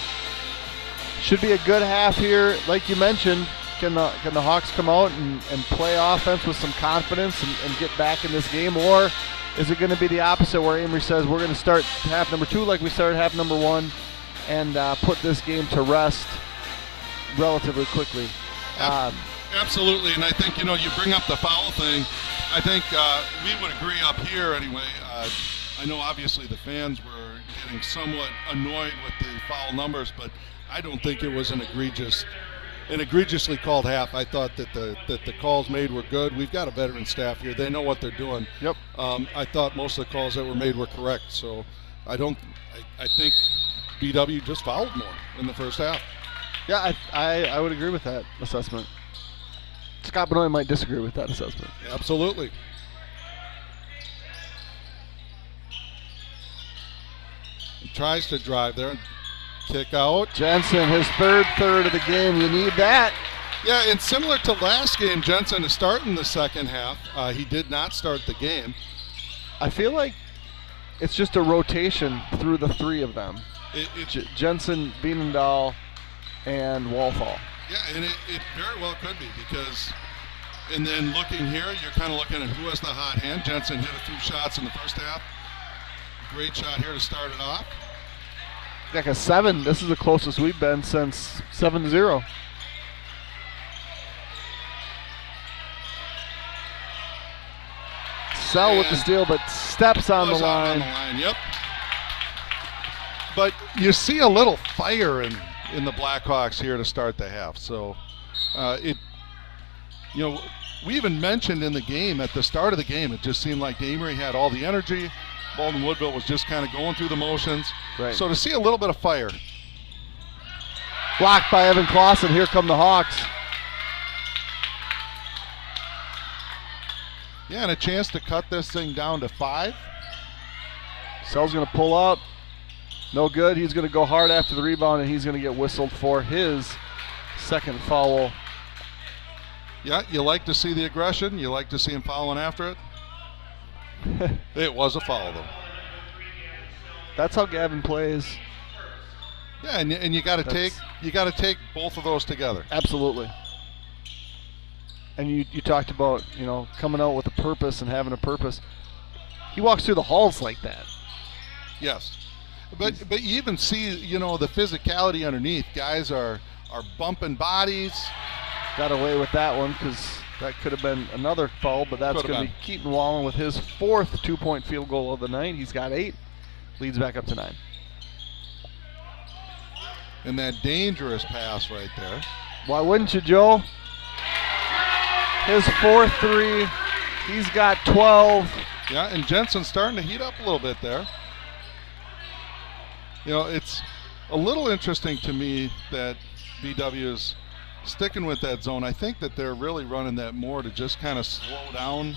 should be a good half here. Like you mentioned, can the Hawks come out and play offense with some confidence and get back in this game? Or is it going to be the opposite where Amery says, we're going to start half number 2 like we started half number 1 and put this game to rest relatively quickly? Absolutely, and I think, you bring up the foul thing. I think we would agree up here anyway. I know obviously the fans were getting somewhat annoyed with the foul numbers, but I don't think it was an egregiously called half. I thought that the calls made were good. We've got a veteran staff here. They know what they're doing. Yep. I thought most of the calls that were made were correct. So I think BW just fouled more in the first half. Yeah, I would agree with that assessment. Scott Benoit might disagree with that assessment. Absolutely. He tries to drive there and kick out. Jensen, his third of the game. You need that. Yeah, and similar to last game, Jensen is starting the second half. He did not start the game. I feel like it's just a rotation through the 3 of them. Jensen, Bienendahl, and Walthall. Yeah, and it very well could be because, and then looking here, you're kind of looking at who has the hot hand. Jensen hit a few shots in the first half. Great shot here to start it off. Like a 7. This is the closest we've been since 7-0. Sell with the steal, but steps on the line. Yep. But you see a little fire in the Blackhawks here to start the half. So we even mentioned in the game, at the start of the game, it just seemed like Amery had all the energy. Baldwin Woodville was just kind of going through the motions. Right. So to see a little bit of fire. Blocked by Evan Clausen. Here come the Hawks. Yeah, and a chance to cut this thing down to 5. Sell's going to pull up. No good. He's going to go hard after the rebound, and he's going to get whistled for his second foul. Yeah, you like to see the aggression. You like to see him following after it. It was a foul, though. That's how Gavin plays. Yeah, and you got to take both of those together. Absolutely. And you talked about coming out with a purpose and having a purpose. He walks through the halls like that. Yes, but you even see the physicality underneath. Guys are bumping bodies. Got away with that one because that could have been another foul, but that's going to be Keaton Wallen with his 4th 2-point field goal of the night. He's got 8, leads back up to 9. And that dangerous pass right there. Why wouldn't you, Joe? His 4th 3, he's got 12. Yeah, and Jensen's starting to heat up a little bit there. It's a little interesting to me that BW is sticking with that zone. I think that they're really running that more to just kind of slow down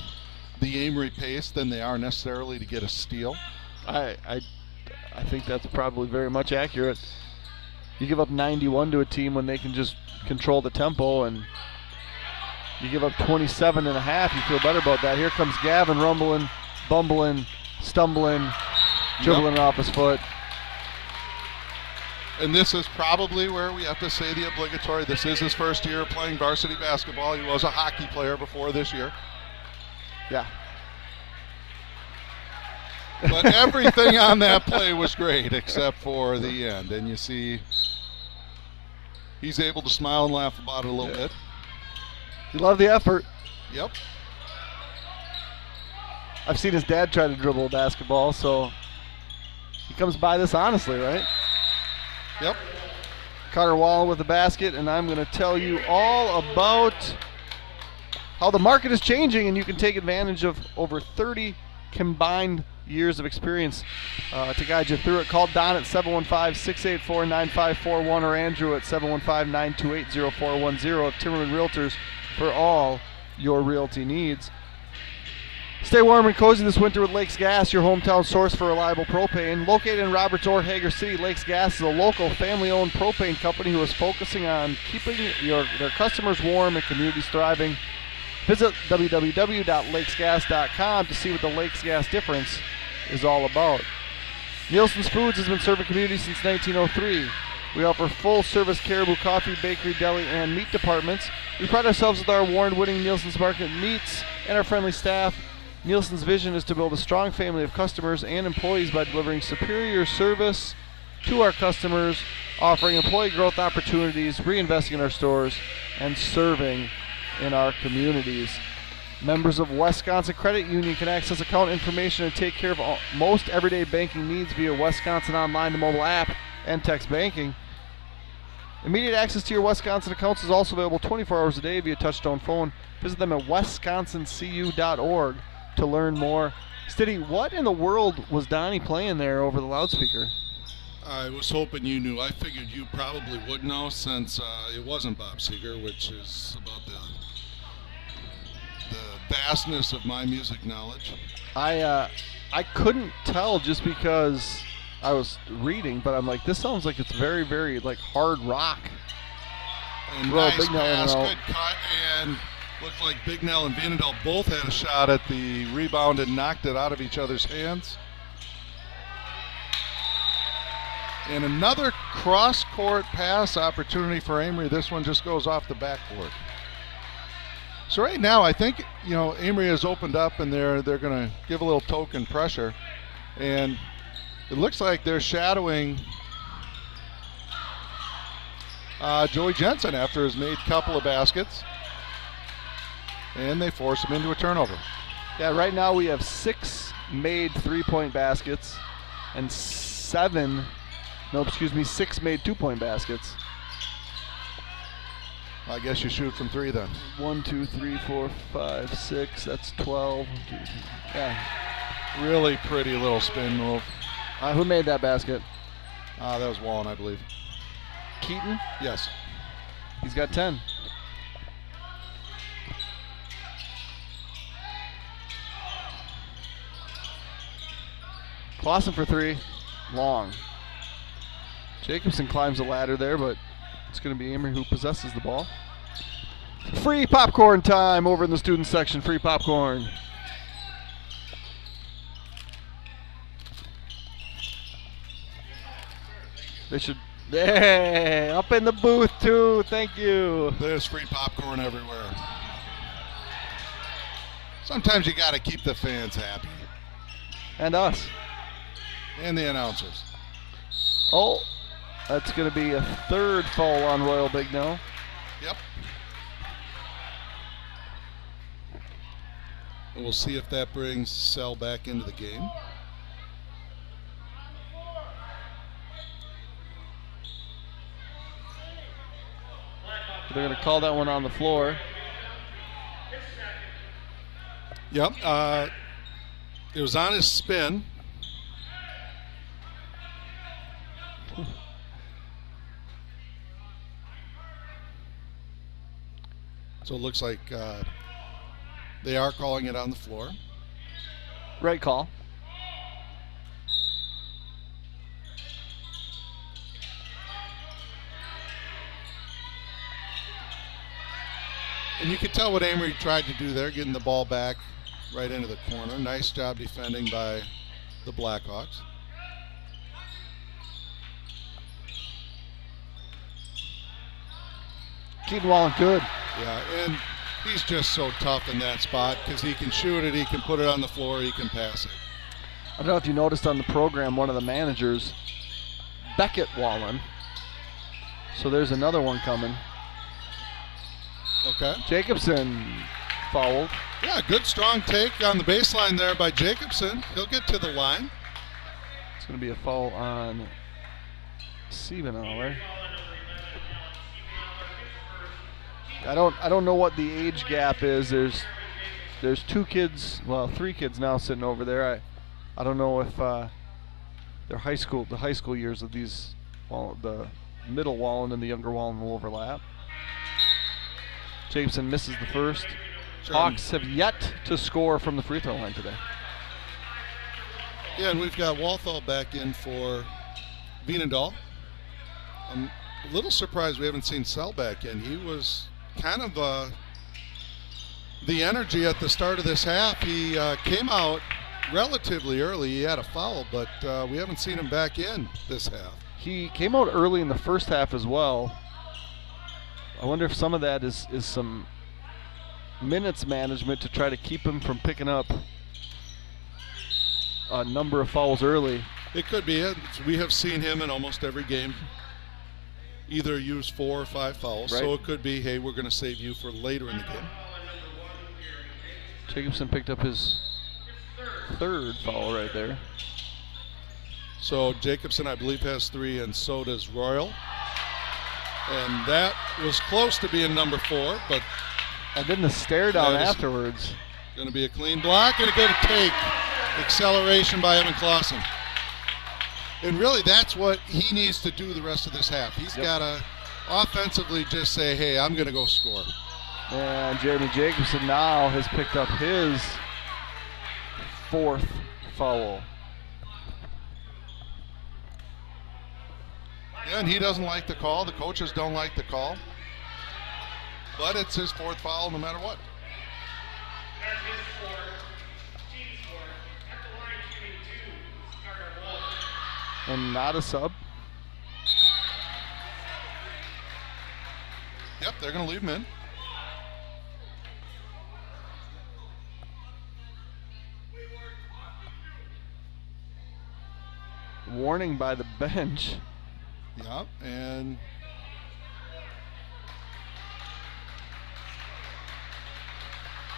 the Amery pace than they are necessarily to get a steal. I think that's probably very much accurate. You give up 91 to a team when they can just control the tempo, and you give up 27 and a half, you feel better about that. Here comes Gavin rumbling, bumbling, stumbling, dribbling off his foot. And this is probably where we have to say the obligatory. This is his first year playing varsity basketball. He was a hockey player before this year. Yeah. But everything on that play was great except for the end. And you see he's able to smile and laugh about it a little bit. You love the effort. Yep. I've seen his dad try to dribble a basketball, so he comes by this honestly, right? Yep. Carter Wall with the basket, and I'm going to tell you all about how the market is changing, and you can take advantage of over 30 combined years of experience to guide you through it. Call Don at 715-684-9541 or Andrew at 715-928-0410 of Timmerman Realtors for all your realty needs. Stay warm and cozy this winter with Lakes Gas, your hometown source for reliable propane. Located in Roberts or Hager City, Lakes Gas is a local family-owned propane company who is focusing on keeping their customers warm and communities thriving. Visit www.lakesgas.com to see what the Lakes Gas difference is all about. Nielsen's Foods has been serving communities since 1903. We offer full-service caribou coffee, bakery, deli, and meat departments. We pride ourselves with our award-winning Nielsen's Market meats and our friendly staff. Nielsen's vision is to build a strong family of customers and employees by delivering superior service to our customers, offering employee growth opportunities, reinvesting in our stores, and serving in our communities. Members of Wisconsin Credit Union can access account information and take care of most everyday banking needs via Wisconsin Online, the mobile app, and text banking. Immediate access to your Wisconsin accounts is also available 24 hours a day via touch-tone phone. Visit them at wisconsincu.org to learn more. Steady, what in the world was Donnie playing there over the loudspeaker? I was hoping you knew. I figured you probably would know since it wasn't Bob Seger, which is about the vastness of my music knowledge. I couldn't tell just because I was reading, but I'm like, this sounds like it's very, very like hard rock. And nice pass, good cut, and looked like Big Nell and Vanendel both had a shot at the rebound and knocked it out of each other's hands. And another cross-court pass opportunity for Amery. This one just goes off the backboard. So right now, I think, Amery has opened up, and they're going to give a little token pressure. And it looks like they're shadowing Joey Jensen after his made couple of baskets. And they force him into a turnover. Yeah, right now we have 6 made three-point baskets and 6 made two-point baskets. I guess you shoot from 3 then. 1, 2, 3, 4, 5, 6. That's 12. Yeah. Really pretty little spin move. Who made that basket? That was Wallen, I believe. Keaton? Yes. He's got 10. Clausen for 3. Long. Jacobson climbs the ladder there, but it's going to be Amery who possesses the ball. Free popcorn time over in the student section. Free popcorn. They should. Hey, up in the booth too. Thank you. There's free popcorn everywhere. Sometimes you got to keep the fans happy. And us. And the announcers. Oh, that's going to be a 3rd foul on Royal Bignell. Yep. And we'll see if that brings Sell back into the game. They're going to call that one on the floor. Yep. It was on his spin. So it looks like they are calling it on the floor. Right call. And you could tell what Amery tried to do there, getting the ball back right into the corner. Nice job defending by the Blackhawks. Keaton Wallen good. Yeah, and he's just so tough in that spot because he can shoot it, he can put it on the floor, he can pass it. I don't know if you noticed on the program, one of the managers, Beckett Wallen. So there's another one coming. Okay. Jacobson fouled. Yeah, good strong take on the baseline there by Jacobson. He'll get to the line. It's going to be a foul on Siebenauer. I don't know what the age gap is. There's two kids, well, three kids now sitting over there. I don't know if the high school years of these, well, the middle Wallen and the younger Wallen will overlap. Jacobson misses the first. Hawks have yet to score from the free throw line today. Yeah, and we've got Walthall back in for Veenendahl. I'm a little surprised we haven't seen Sell back in. He was kind of the energy at the start of this half. He came out relatively early. He had a foul, but we haven't seen him back in this half. He came out early in the first half as well. I wonder if some of that is some minutes management to try to keep him from picking up a number of fouls early. It could be it. We have seen him in almost every game either use 4 or 5 fouls. Right. So it could be, hey, we're going to save you for later in the game. Jacobson picked up his third foul right there. So Jacobson, I believe, has 3, and so does Royal. And that was close to being number 4, but... And then the stare down afterwards. Going to be a clean block and a good take. Acceleration by Evan Clausen. And really, that's what he needs to do the rest of this half. He's got to offensively just say, hey, I'm going to go score. And Jeremy Jacobson now has picked up his 4th foul. Yeah, and he doesn't like the call. The coaches don't like the call. But it's his 4th foul no matter what. And not a sub. Yep, they're going to leave him in. Warning by the bench. Yep, and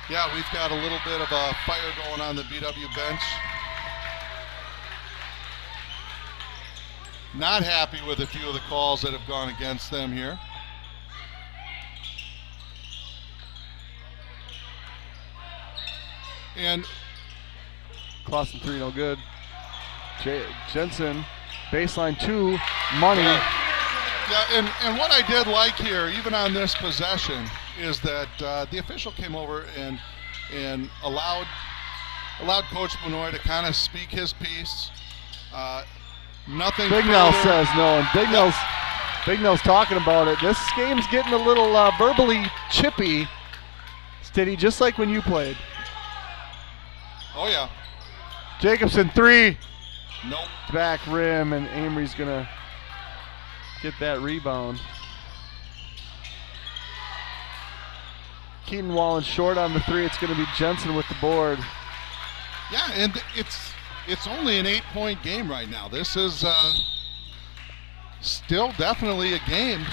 yeah, we've got a little bit of a fire going on the BW bench. Not happy with a few of the calls that have gone against them here. And Clausen 3, no good. Jensen, baseline 2, money. Yeah, and what I did like here, even on this possession, is that the official came over and allowed Coach Benoit to kind of speak his piece. Nothing. Bignell says no, and Bignell's talking about it. This game's getting a little verbally chippy, Stiddy, just like when you played. Oh yeah. Jacobson 3. Nope. Back rim, and Amery's gonna get that rebound. Keaton Wallen short on the 3. It's gonna be Jensen with the board. Yeah, and it's only an 8-point game right now. This is still definitely a game.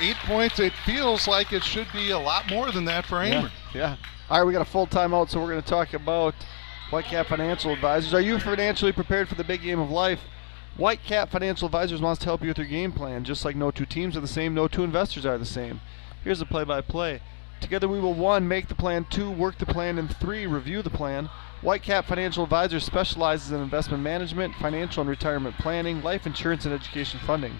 8 points, it feels like it should be a lot more than that for Amery. Yeah. All right, we got a full timeout, so we're going to talk about Whitecap Financial Advisors. Are you financially prepared for the big game of life? Whitecap Financial Advisors wants to help you with your game plan. Just like no two teams are the same, no two investors are the same. Here's the play-by-play. Together we will 1, make the plan, 2, work the plan, and 3, review the plan. Whitecap Financial Advisors specializes in investment management, financial and retirement planning, life insurance, and education funding.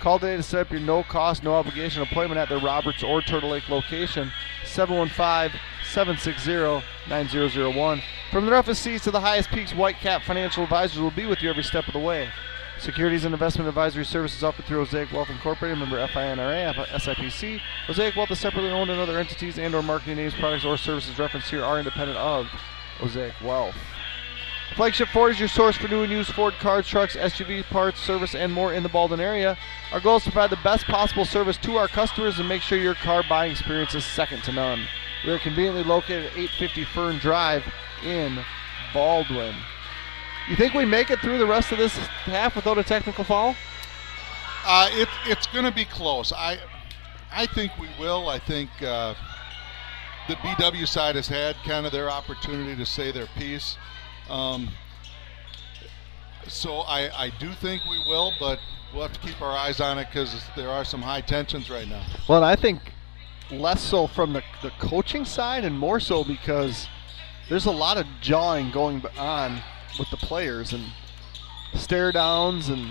Call today to set up your no-cost, no-obligation appointment at their Roberts or Turtle Lake location, 715-760-9001. From the roughest seas to the highest peaks, Whitecap Financial Advisors will be with you every step of the way. Securities and investment advisory services offered through Osaic Wealth Incorporated, member FINRA, SIPC. Osaic Wealth is separately owned, and other entities and/or marketing names, products, or services referenced here are independent of Osaic Wealth. Flagship Ford is your source for new and used Ford cars, trucks, SUV parts, service, and more in the Baldwin area. Our goal is to provide the best possible service to our customers and make sure your car buying experience is second to none. We are conveniently located at 850 Fern Drive in Baldwin. You think we make it through the rest of this half without a technical foul? It's going to be close. I think we will. I think the BW side has had kind of their opportunity to say their piece. So I do think we will, but we'll have to keep our eyes on it because there are some high tensions right now. Well, and I think less so from the coaching side and more so because there's a lot of jawing going on with the players and stare downs and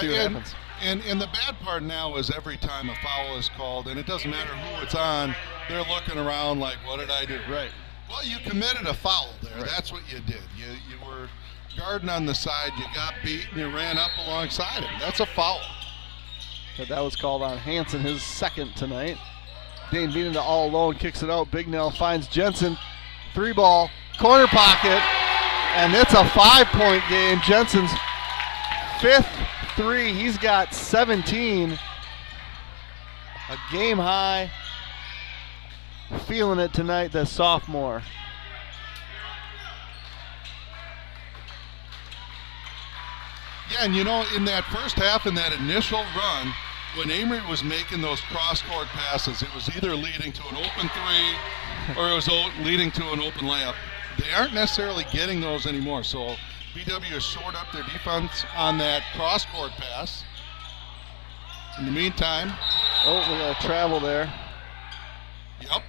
see what happens. And the bad part now is every time a foul is called, and it doesn't matter who it's on, they're looking around like, what did I do? Right. Well, you committed a foul there. Right. That's what you did. You were guarding on the side, you got beat, and you ran up alongside him. That's a foul. But that was called on Hansen, his second tonight. Dane Veenan all alone, kicks it out. Big Nell finds Jensen. 3-ball, corner pocket, and it's a 5-point game. Jensen's 5th 3. He's got 17. A game high. Feeling it tonight, the sophomore. Yeah, and you know, in that first half, in that initial run, when Amery was making those cross-court passes, it was either leading to an open three or it was leading to an open layup. They aren't necessarily getting those anymore, so BW has shored up their defense on that cross-court pass. In the meantime... Oh, we got a travel there. Yep.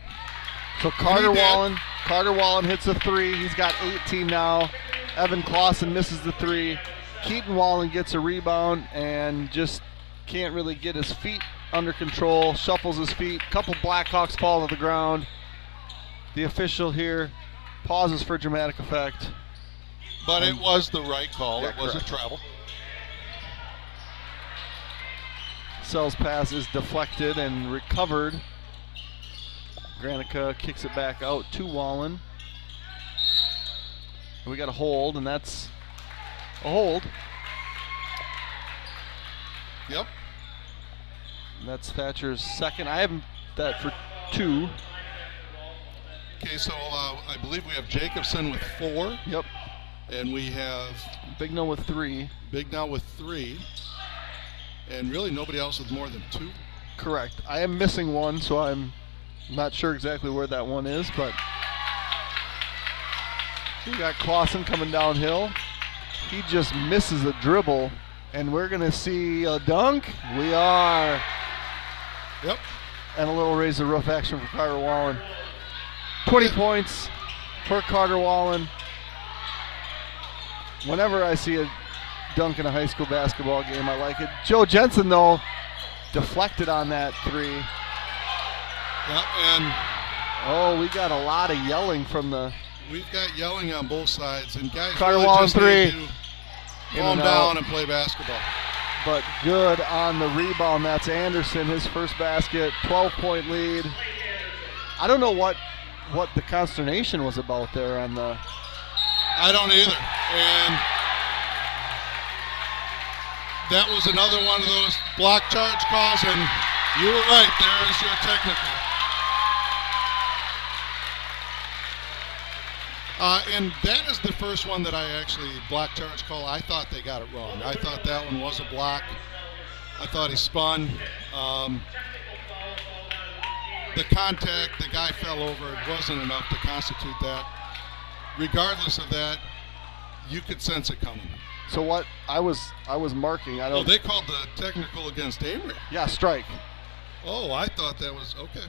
So Carter Wallen hits a 3. He's got 18 now. Evan Clausen misses the 3. Keaton Wallen gets a rebound and just can't really get his feet under control. Shuffles his feet. Couple Blackhawks fall to the ground. The official here pauses for dramatic effect. But it was the right call. Yeah, it was correct. a travel. Sell's pass is deflected and recovered. Granica kicks it back out to Wallen. We got a hold, and that's a hold. Yep. And that's Thatcher's second. I have that for 2. Okay, so I believe we have Jacobson with 4. Yep. And we have Bignell with 3. Bignell with 3. And really nobody else with more than 2. Correct. I am missing one, so I'm not sure exactly where that one is, but we got Clausen coming downhill. He just misses a dribble, and we're going to see a dunk. We are. Yep. And a little raise the roof action for Carter Wallen. 20 points for Carter Wallen. Whenever I see a dunk in a high school basketball game, I like it. Joe Jensen, though, deflected on that 3. Yeah, and oh, we got a lot of yelling from the. We've got yelling on both sides, and guys Carter really Wallen just 3. need to calm down and play basketball. But good on the rebound. That's Anderson, his first basket, 12-point lead. I don't know what the consternation was about there on the. I don't either. And that was another one of those block charge calls, and you were right. There is your technical. And that is the first one that I actually block charge call. I thought they got it wrong. I thought that one was a block. I thought he spun. The contact, the guy fell over. It wasn't enough to constitute that. Regardless of that, you could sense it coming. So what I was marking. I don't. Oh, they called the technical against Amery. Yeah, strike. Oh, I thought that was okay.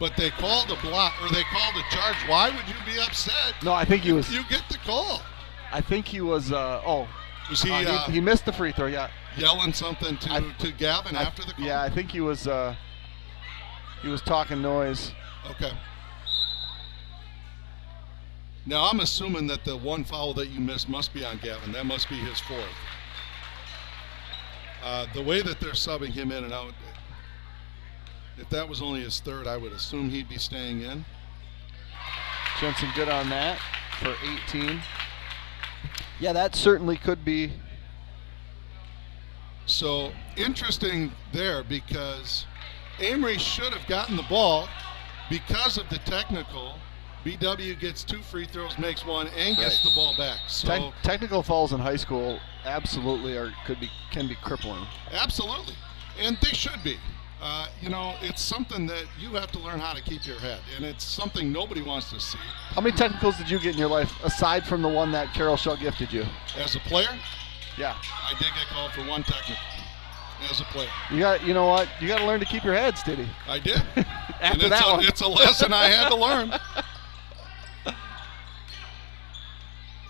But they called a block, or they called a charge. Why would you be upset? No, I think he was. You get the call. I think he was. Was he? He missed the free throw. Yeah. Yelling something to Gavin after the call. Yeah, I think he was. He was talking noise. Okay. Now I'm assuming that the one foul that you missed must be on Gavin. That must be his 4th. The way that they're subbing him in and out, If that was only his third, I would assume he'd be staying in. Jensen good on that for 18. Yeah, that certainly could be. So interesting there, because Amery should have gotten the ball because of the technical. BW gets 2 free throws, makes 1, and gets the ball back. So technical fouls in high school absolutely can be crippling. Absolutely, and they should be. You know, it's something that you have to learn how to keep your head, and it's something nobody wants to see. How many technicals did you get in your life, aside from the one that Carol Shell gifted you? As a player? Yeah. I did get called for 1 technical as a player. You know what? You got to learn to keep your head steady. I did. After that one. It's a lesson I had to learn.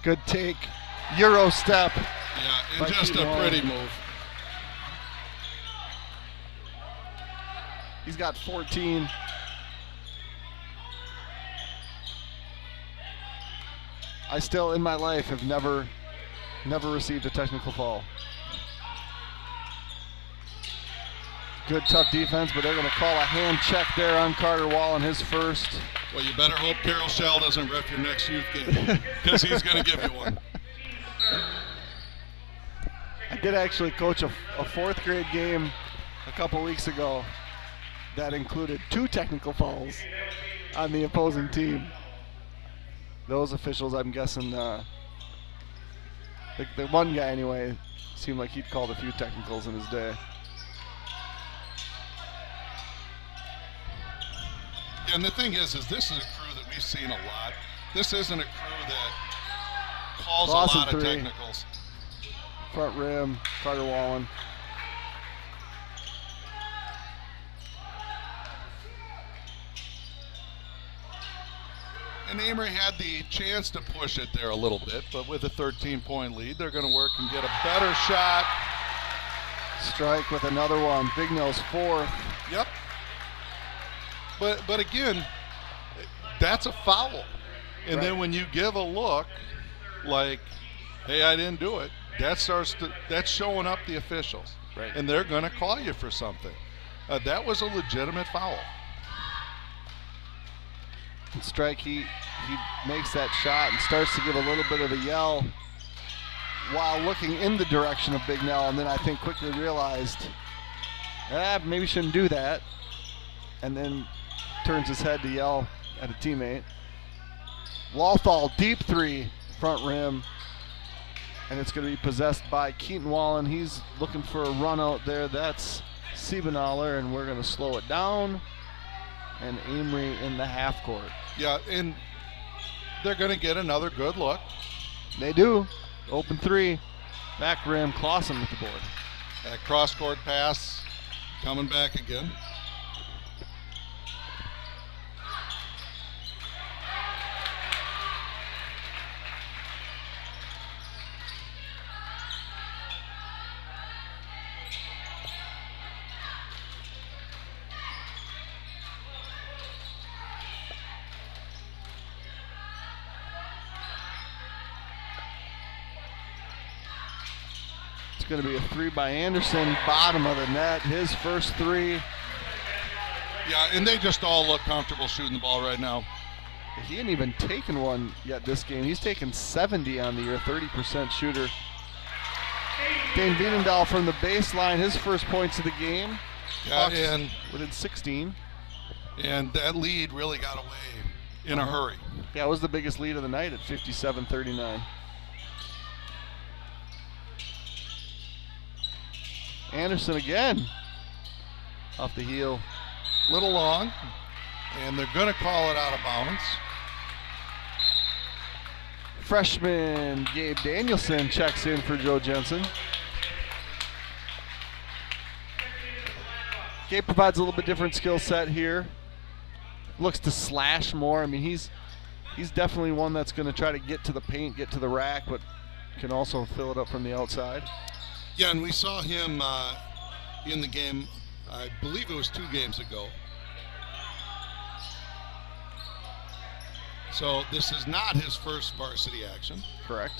Good take. Euro step. Yeah, and just a pretty move. He's got 14. I still, in my life, have never received a technical foul. Good, tough defense, but they're going to call a hand check there on Carter Wall in his first. Well, you better hope Carol Shell doesn't ref your next youth game, because he's going to give you one. I did actually coach a 4th grade game a couple weeks ago that included 2 technical fouls on the opposing team. Those officials, I'm guessing, the one guy anyway, seemed like he'd called a few technicals in his day. And the thing is this is a crew that we've seen a lot. This isn't a crew that calls Lawson a lot of 3. technicals. Front rim, Carter Wallen. And Amery had the chance to push it there a little bit, but with a 13-point lead, they're going to work and get a better shot. Strike with another one. Bignell's 4th. Yep. But again, that's a foul. And then when you give a look like, hey, I didn't do it, that's showing up the officials. Right. And they're going to call you for something. That was a legitimate foul. And Strike, he makes that shot and starts to give a little bit of a yell while looking in the direction of Bignell, and then I think quickly realized, maybe shouldn't do that, and then turns his head to yell at a teammate. Walthall, deep 3, front rim, and it's going to be possessed by Keaton Wallen. He's looking for a run out there. That's Siebenaller, and we're going to slow it down. And Amery in the half court. Yeah, and they're going to get another good look. They do. Open 3. Back rim, Clausen with the board. That cross-court pass coming back again. It's going to be a 3 by Anderson, bottom of the net, his first 3. Yeah, and they just all look comfortable shooting the ball right now. He ain't even taken one yet this game. He's taken 70 on the year, 30% shooter. Dane Veenendahl from the baseline, his first points of the game. Yeah, and within 16. And that lead really got away in a hurry. Yeah, it was the biggest lead of the night at 57-39. Anderson again. Off the heel. Little long. And they're going to call it out of bounds. Freshman Gabe Danielson checks in for Joe Jensen. Gabe provides a little bit different skill set here. Looks to slash more. I mean, he's definitely one that's going to try to get to the paint, get to the rack, but can also fill it up from the outside. Yeah, and we saw him in the game, I believe it was 2 games ago. So this is not his first varsity action. Correct.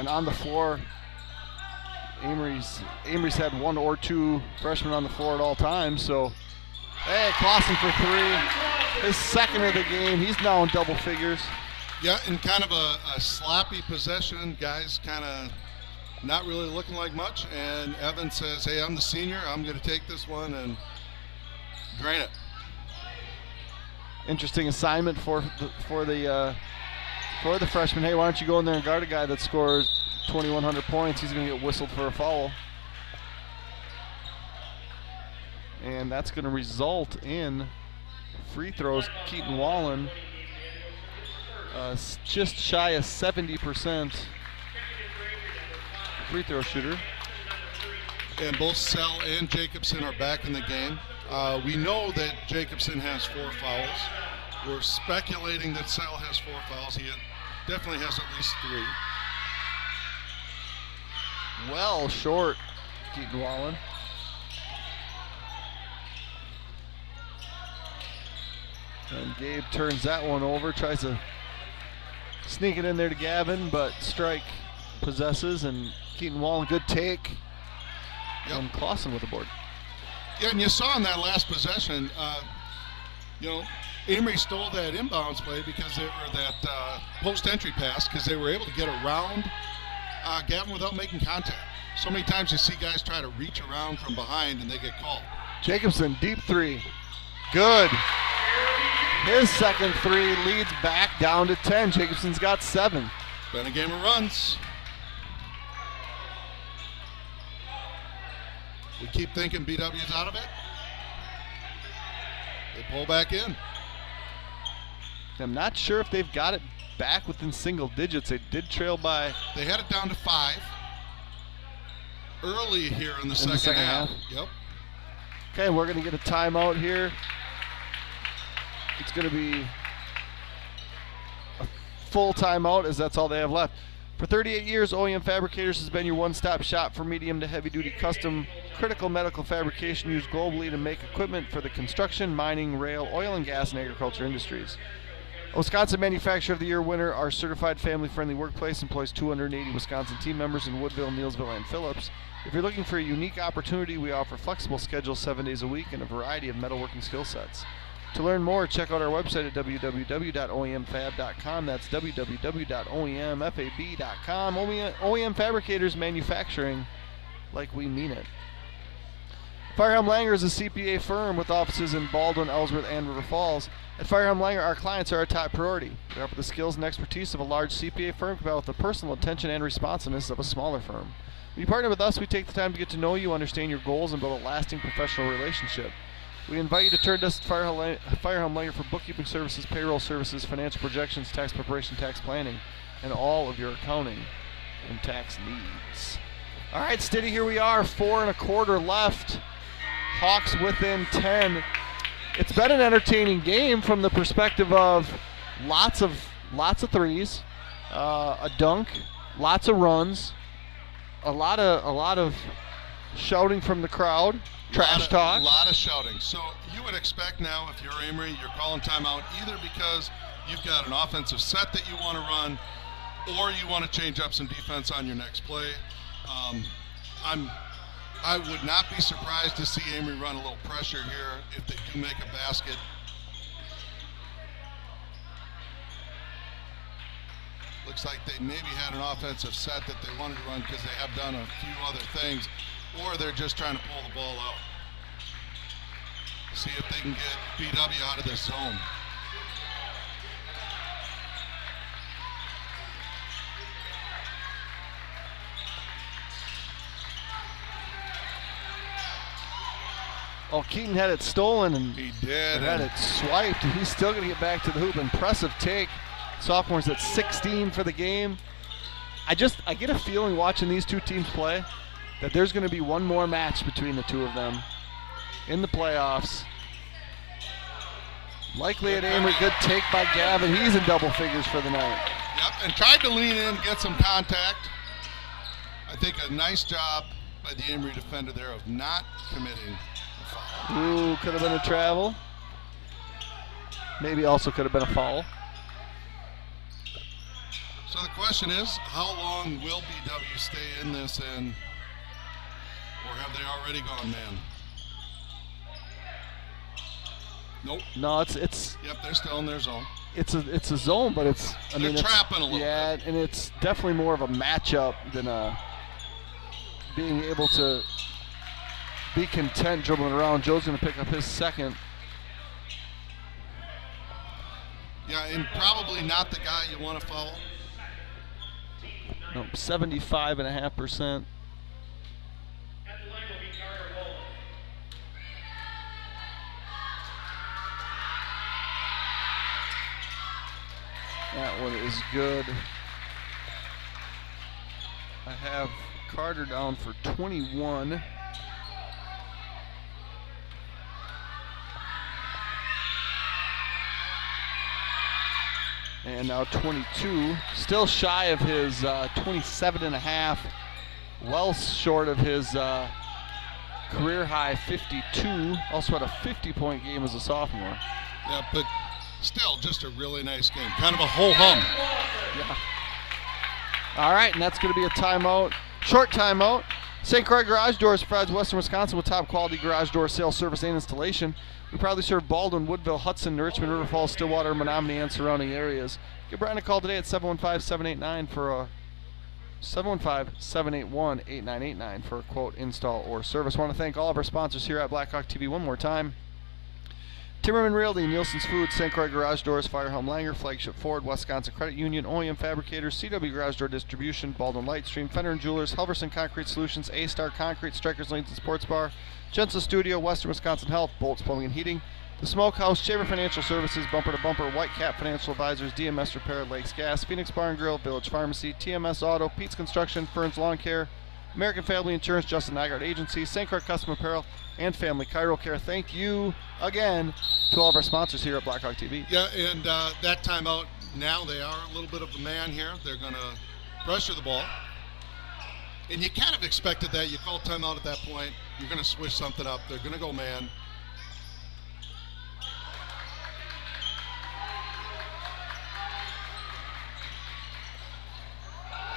And on the floor, Amery's had 1 or 2 freshmen on the floor at all times. So, hey, Clausen for 3. His second of the game. He's now in double figures. Yeah, and kind of a sloppy possession. Guys kind of not really looking like much. And Evans says, hey, I'm the senior. I'm going to take this one and drain it. Interesting assignment for the freshman. Hey, why don't you go in there and guard a guy that scores 2,100 points? He's going to get whistled for a foul. And that's going to result in free throws. Keaton Wallen, just shy of 70% free throw shooter. And both Sell and Jacobson are back in the game. We know that Jacobson has 4 fouls. We're speculating that Sell has 4 fouls. He definitely has at least 3. Well short, Keaton Wallen. And Gabe turns that one over, tries to sneak it in there to Gavin, but Strike possesses, and Keaton Wallen, good take. Yep. And Clausen with the board. Yeah, and you saw in that last possession, Amery stole that inbounds play because that post-entry pass because they were able to get around Gavin without making contact. So many times you see guys try to reach around from behind and they get called. Jacobson, deep 3. Good. His second 3 leads back down to 10. Jacobson's got 7. Been a game of runs. We keep thinking BW's out of it. They pull back in. I'm not sure if they've got it back within single digits. They did trail by. They had it down to 5 early here in the second half. Yep. Okay, we're going to get a timeout here. It's going to be a full timeout as that's all they have left. For 38 years, OEM Fabricators has been your one-stop shop for medium to heavy-duty custom critical medical fabrication used globally to make equipment for the construction, mining, rail, oil and gas, and agriculture industries. A Wisconsin Manufacturer of the Year winner, our certified family-friendly workplace employs 280 Wisconsin team members in Woodville, Neillsville, and Phillips. If you're looking for a unique opportunity, we offer flexible schedules 7 days a week and a variety of metalworking skill sets. To learn more, check out our website at www.oemfab.com. That's www.oemfab.com. OEM Fabricators, manufacturing like we mean it. Firehelm Langer is a CPA firm with offices in Baldwin, Ellsworth, and River Falls. At Firehelm Langer, our clients are our top priority. We offer the skills and expertise of a large CPA firm combined with the personal attention and responsiveness of a smaller firm. When you partner with us, we take the time to get to know you, understand your goals, and build a lasting professional relationship. We invite you to turn to us at Firehelm Langer for bookkeeping services, payroll services, financial projections, tax preparation, tax planning, and all of your accounting and tax needs. All right, Stiddy, here we are, 4 1/4 left. Hawks within 10. It's been an entertaining game from the perspective of lots of threes, a dunk, lots of runs, a lot of shouting from the crowd, trash talk. A lot of shouting. So you would expect now, if you're Amery, you're calling timeout either because you've got an offensive set that you want to run, or you want to change up some defense on your next play. I would not be surprised to see Amery run a little pressure here if they do make a basket. Looks like they maybe had an offensive set that they wanted to run because they have done a few other things, or they're just trying to pull the ball out. See if they can get BW out of this zone. Oh, Keaton had it stolen and he did. Had it swiped, and he's still going to get back to the hoop. Impressive take. Sophomore's at 16 for the game. I get a feeling watching these two teams play that there's going to be one more match between the two of them in the playoffs. Likely at Amery, good take by Gavin. He's in double figures for the night. Yep, and tried to lean in, get some contact. I think a nice job by the Amery defender there of not committing a foul. Ooh, could have been a travel. Maybe also could have been a foul. So the question is, how long will BW stay in this, and or have they already gone man? Nope. No, it's. Yep, they're still in their zone. It's a zone, but it's. They're trapping a little bit. Yeah, and it's definitely more of a matchup than being able to be content dribbling around. Joe's going to pick up his second. Yeah, and probably not the guy you want to foul. No, 75.5%. That one is good. I have Carter down for 21. And now 22, still shy of his 27.5, well short of his career high 52. Also had a 50-point game as a sophomore. Yeah, but still just a really nice game. Kind of a ho-hum. Yeah. All right, and that's going to be a timeout, short timeout. St. Croix Garage Doors provides Western Wisconsin with top quality garage door sales, service, and installation. We proudly serve Baldwin, Woodville, Hudson, Richmond, River Falls, Stillwater, Menominee, and surrounding areas. Give Brian a call today at 715-789 for a 715-781-8989 for a quote, install, or service. I want to thank all of our sponsors here at Blackhawk TV one more time. Timmerman Realty, Nielsen's Foods, St. Croix Garage Doors, Firehelm Langer, Flagship Ford, Wisconsin Credit Union, OEM Fabricators, CW Garage Door Distribution, Baldwin Lightstream, Fender and Jewelers, Helverson Concrete Solutions, A-Star Concrete, Strikers Lanes and Sports Bar, Jensen Studio, Western Wisconsin Health, Bolts Plumbing and Heating, The Smokehouse, Shaver Financial Services, Bumper to Bumper, White Cap Financial Advisors, DMS Repair, Lakes Gas, Phoenix Bar and Grill, Village Pharmacy, TMS Auto, Pete's Construction, Fern's Lawn Care, American Family Insurance, Justin Nygaard Agency, St. Croix Custom Apparel, and Family Chiro Care. Thank you again to all of our sponsors here at Blackhawk TV. Yeah, and that timeout, now they are a little bit of a man here. They're going to pressure the ball. And you kind of expected that. You call timeout at that point. You're going to switch something up. They're going to go man.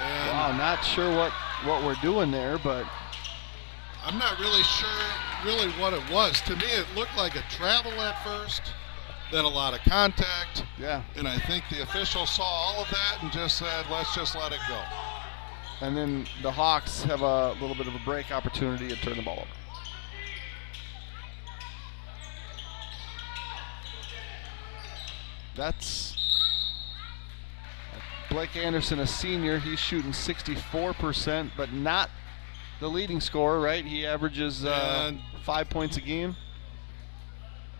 And wow, not sure what we're doing there, but I'm not really sure what it was. To me, it looked like a travel at first, then a lot of contact. Yeah. And I think the official saw all of that and just said, let's just let it go. And then the Hawks have a little bit of a break opportunity to turn the ball over. That's Blake Anderson, a senior. He's shooting 64%, but not the leading scorer, right? He averages 5 points a game.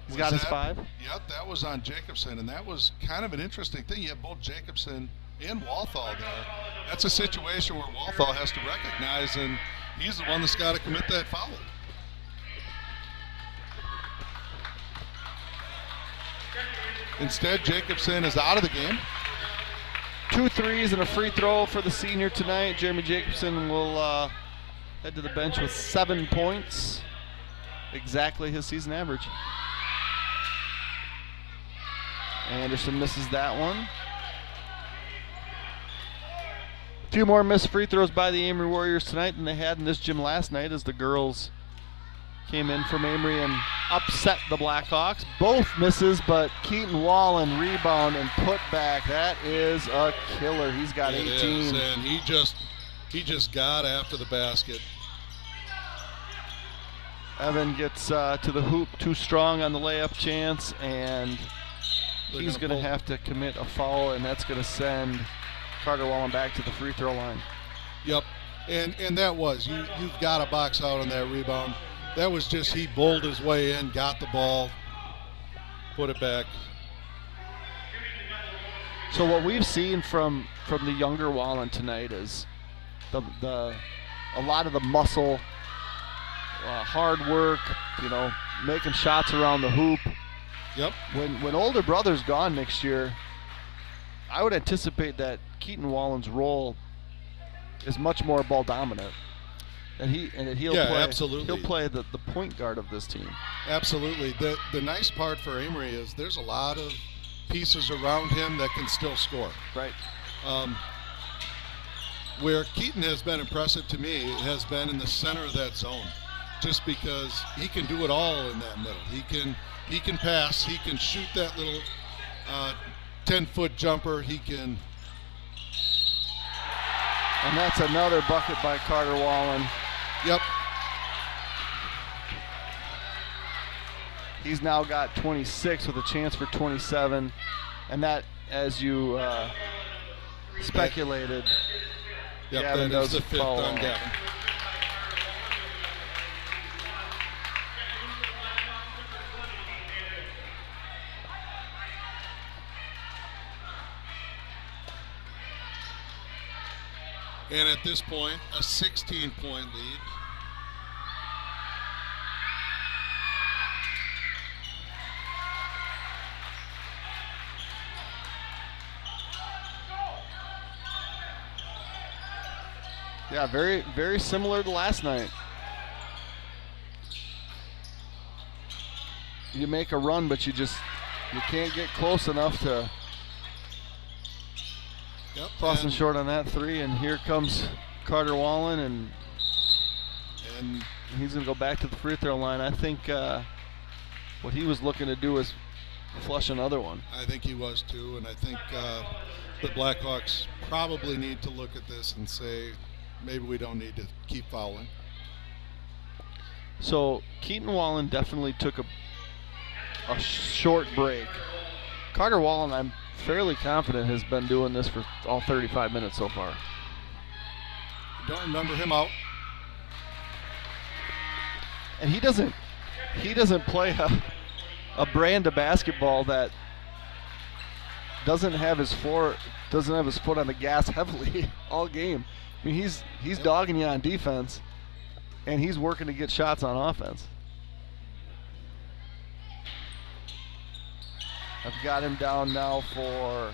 He's got his 5. Yep, that was on Jacobson, and that was kind of an interesting thing. You have both Jacobson and Walthall there. That's a situation where Walthall has to recognize, and he's the one that's got to commit that foul. Instead, Jacobson is out of the game. 2 threes and a free throw for the senior tonight. Jeremy Jacobson will head to the bench with 7 points. Exactly his season average. Anderson misses that one. A few more missed free throws by the Amery Warriors tonight than they had in this gym last night as the girls came in from Amery and upset the Blackhawks. Both misses, but Keaton Wallen rebound and put back. That is a killer. He's got 18. It is, and he just got after the basket. Evan gets to the hoop too strong on the layup chance, and he's going to have to commit a foul, and that's going to send Carter Wallen back to the free throw line. Yep, and that was, you've got to box out on that rebound. That was just, he bowled his way in, got the ball, put it back. So what we've seen from the younger Wallen tonight is a lot of the muscle, hard work, making shots around the hoop. Yep. When older brother's gone next year, I would anticipate that Keaton Wallen's role is much more ball dominant. And he'll play the point guard of this team. Absolutely. The nice part for Amery is there's a lot of pieces around him that can still score. Right. Where Keaton has been impressive to me has been in the center of that zone, just because he can do it all in that middle. He can pass, he can shoot that little 10-foot jumper. He can. And that's another bucket by Carter Wallen. Yep. He's now got 26 with a chance for 27. And that, as you speculated, Yep, Gavin that is does the fifth foul on Gavin. And at this point, a 16-point lead. Yeah, very, very similar to last night. You make a run, but you can't get close enough to crossing short on that three. And here comes Carter Wallen, and he's going to go back to the free throw line. I think what he was looking to do was flush another one. I think he was too, and I think the Blackhawks probably need to look at this and say, maybe we don't need to keep fouling. So Keaton Wallen definitely took a short break. Carter Wallen, I'm fairly confident, has been doing this for all 35 minutes so far. Don't remember him out. And he doesn't play a brand of basketball that doesn't have his foot on the gas heavily all game. I mean, he's dogging you on defense, and he's working to get shots on offense. I've got him down now for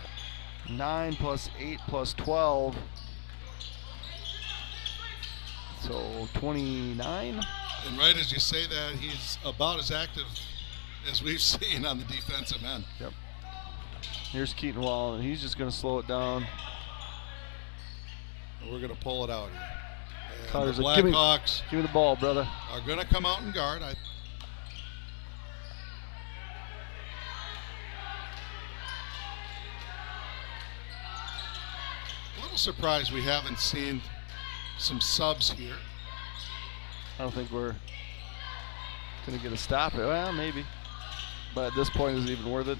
9 plus 8 plus 12. So 29. And right as you say that, he's about as active as we've seen on the defensive end. Yep. Here's Keaton Wallen, and he's just going to slow it down. And we're going to pull it out here. And Carter's the like, Blackhawks give me the ball, brother. Are going to come out and guard. A little surprised we haven't seen some subs here. I don't think we're going to get a stop. Well, maybe. But at this point, is it even worth it?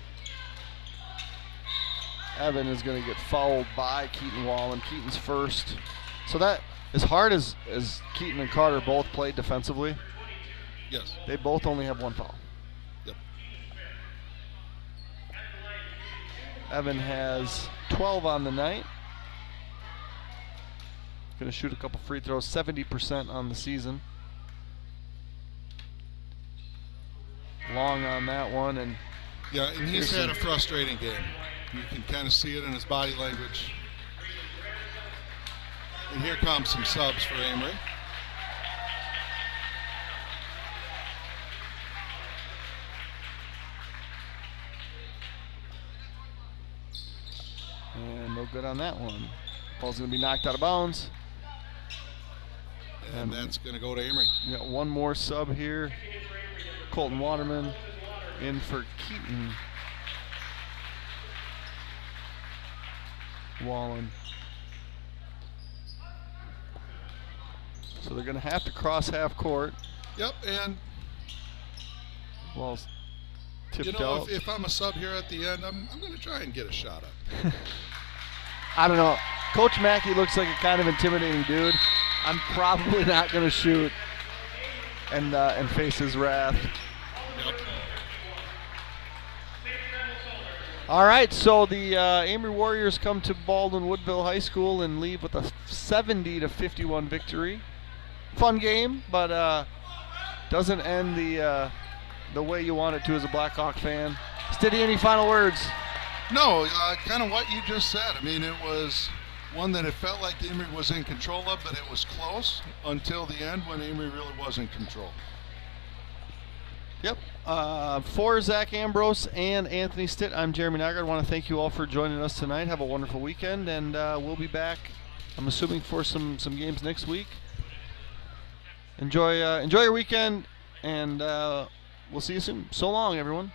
Evan is going to get fouled by Keaton Wallen. Keaton's first. So that, as hard as Keaton and Carter both played defensively, yes, they both only have one foul. Yep. Evan has 12 on the night. Going to shoot a couple free throws, 70% on the season. Long on that one, and yeah, and he's had a frustrating game. You can kind of see it in his body language. And here comes some subs for Amery. And no good on that one. Ball's going to be knocked out of bounds. And that's going to go to Amery. Yeah, one more sub here. Colton Waterman in for Keaton Wallen. So they're going to have to cross half court. Yep, and Ball's tipped you know, out. if I'm a sub here at the end, I'm going to try and get a shot up. I don't know. Coach Mackey looks like a kind of intimidating dude. I'm probably not going to shoot and face his wrath. Yep. All right, so the Amery Warriors come to Baldwin Woodville High School and leave with a 70-51 victory. Fun game, but doesn't end the way you want it to as a Blackhawk fan. Stiddy, any final words? No, kind of what you just said. I mean, it was one that it felt like Amery was in control of, but it was close until the end when Amery really was in control. Yep. For Zach Ambrose and Anthony Stitt, I'm Jeremy Nygaard. I want to thank you all for joining us tonight. Have a wonderful weekend, and we'll be back I'm assuming for some games next week. Enjoy your weekend, and we'll see you soon. So long, everyone.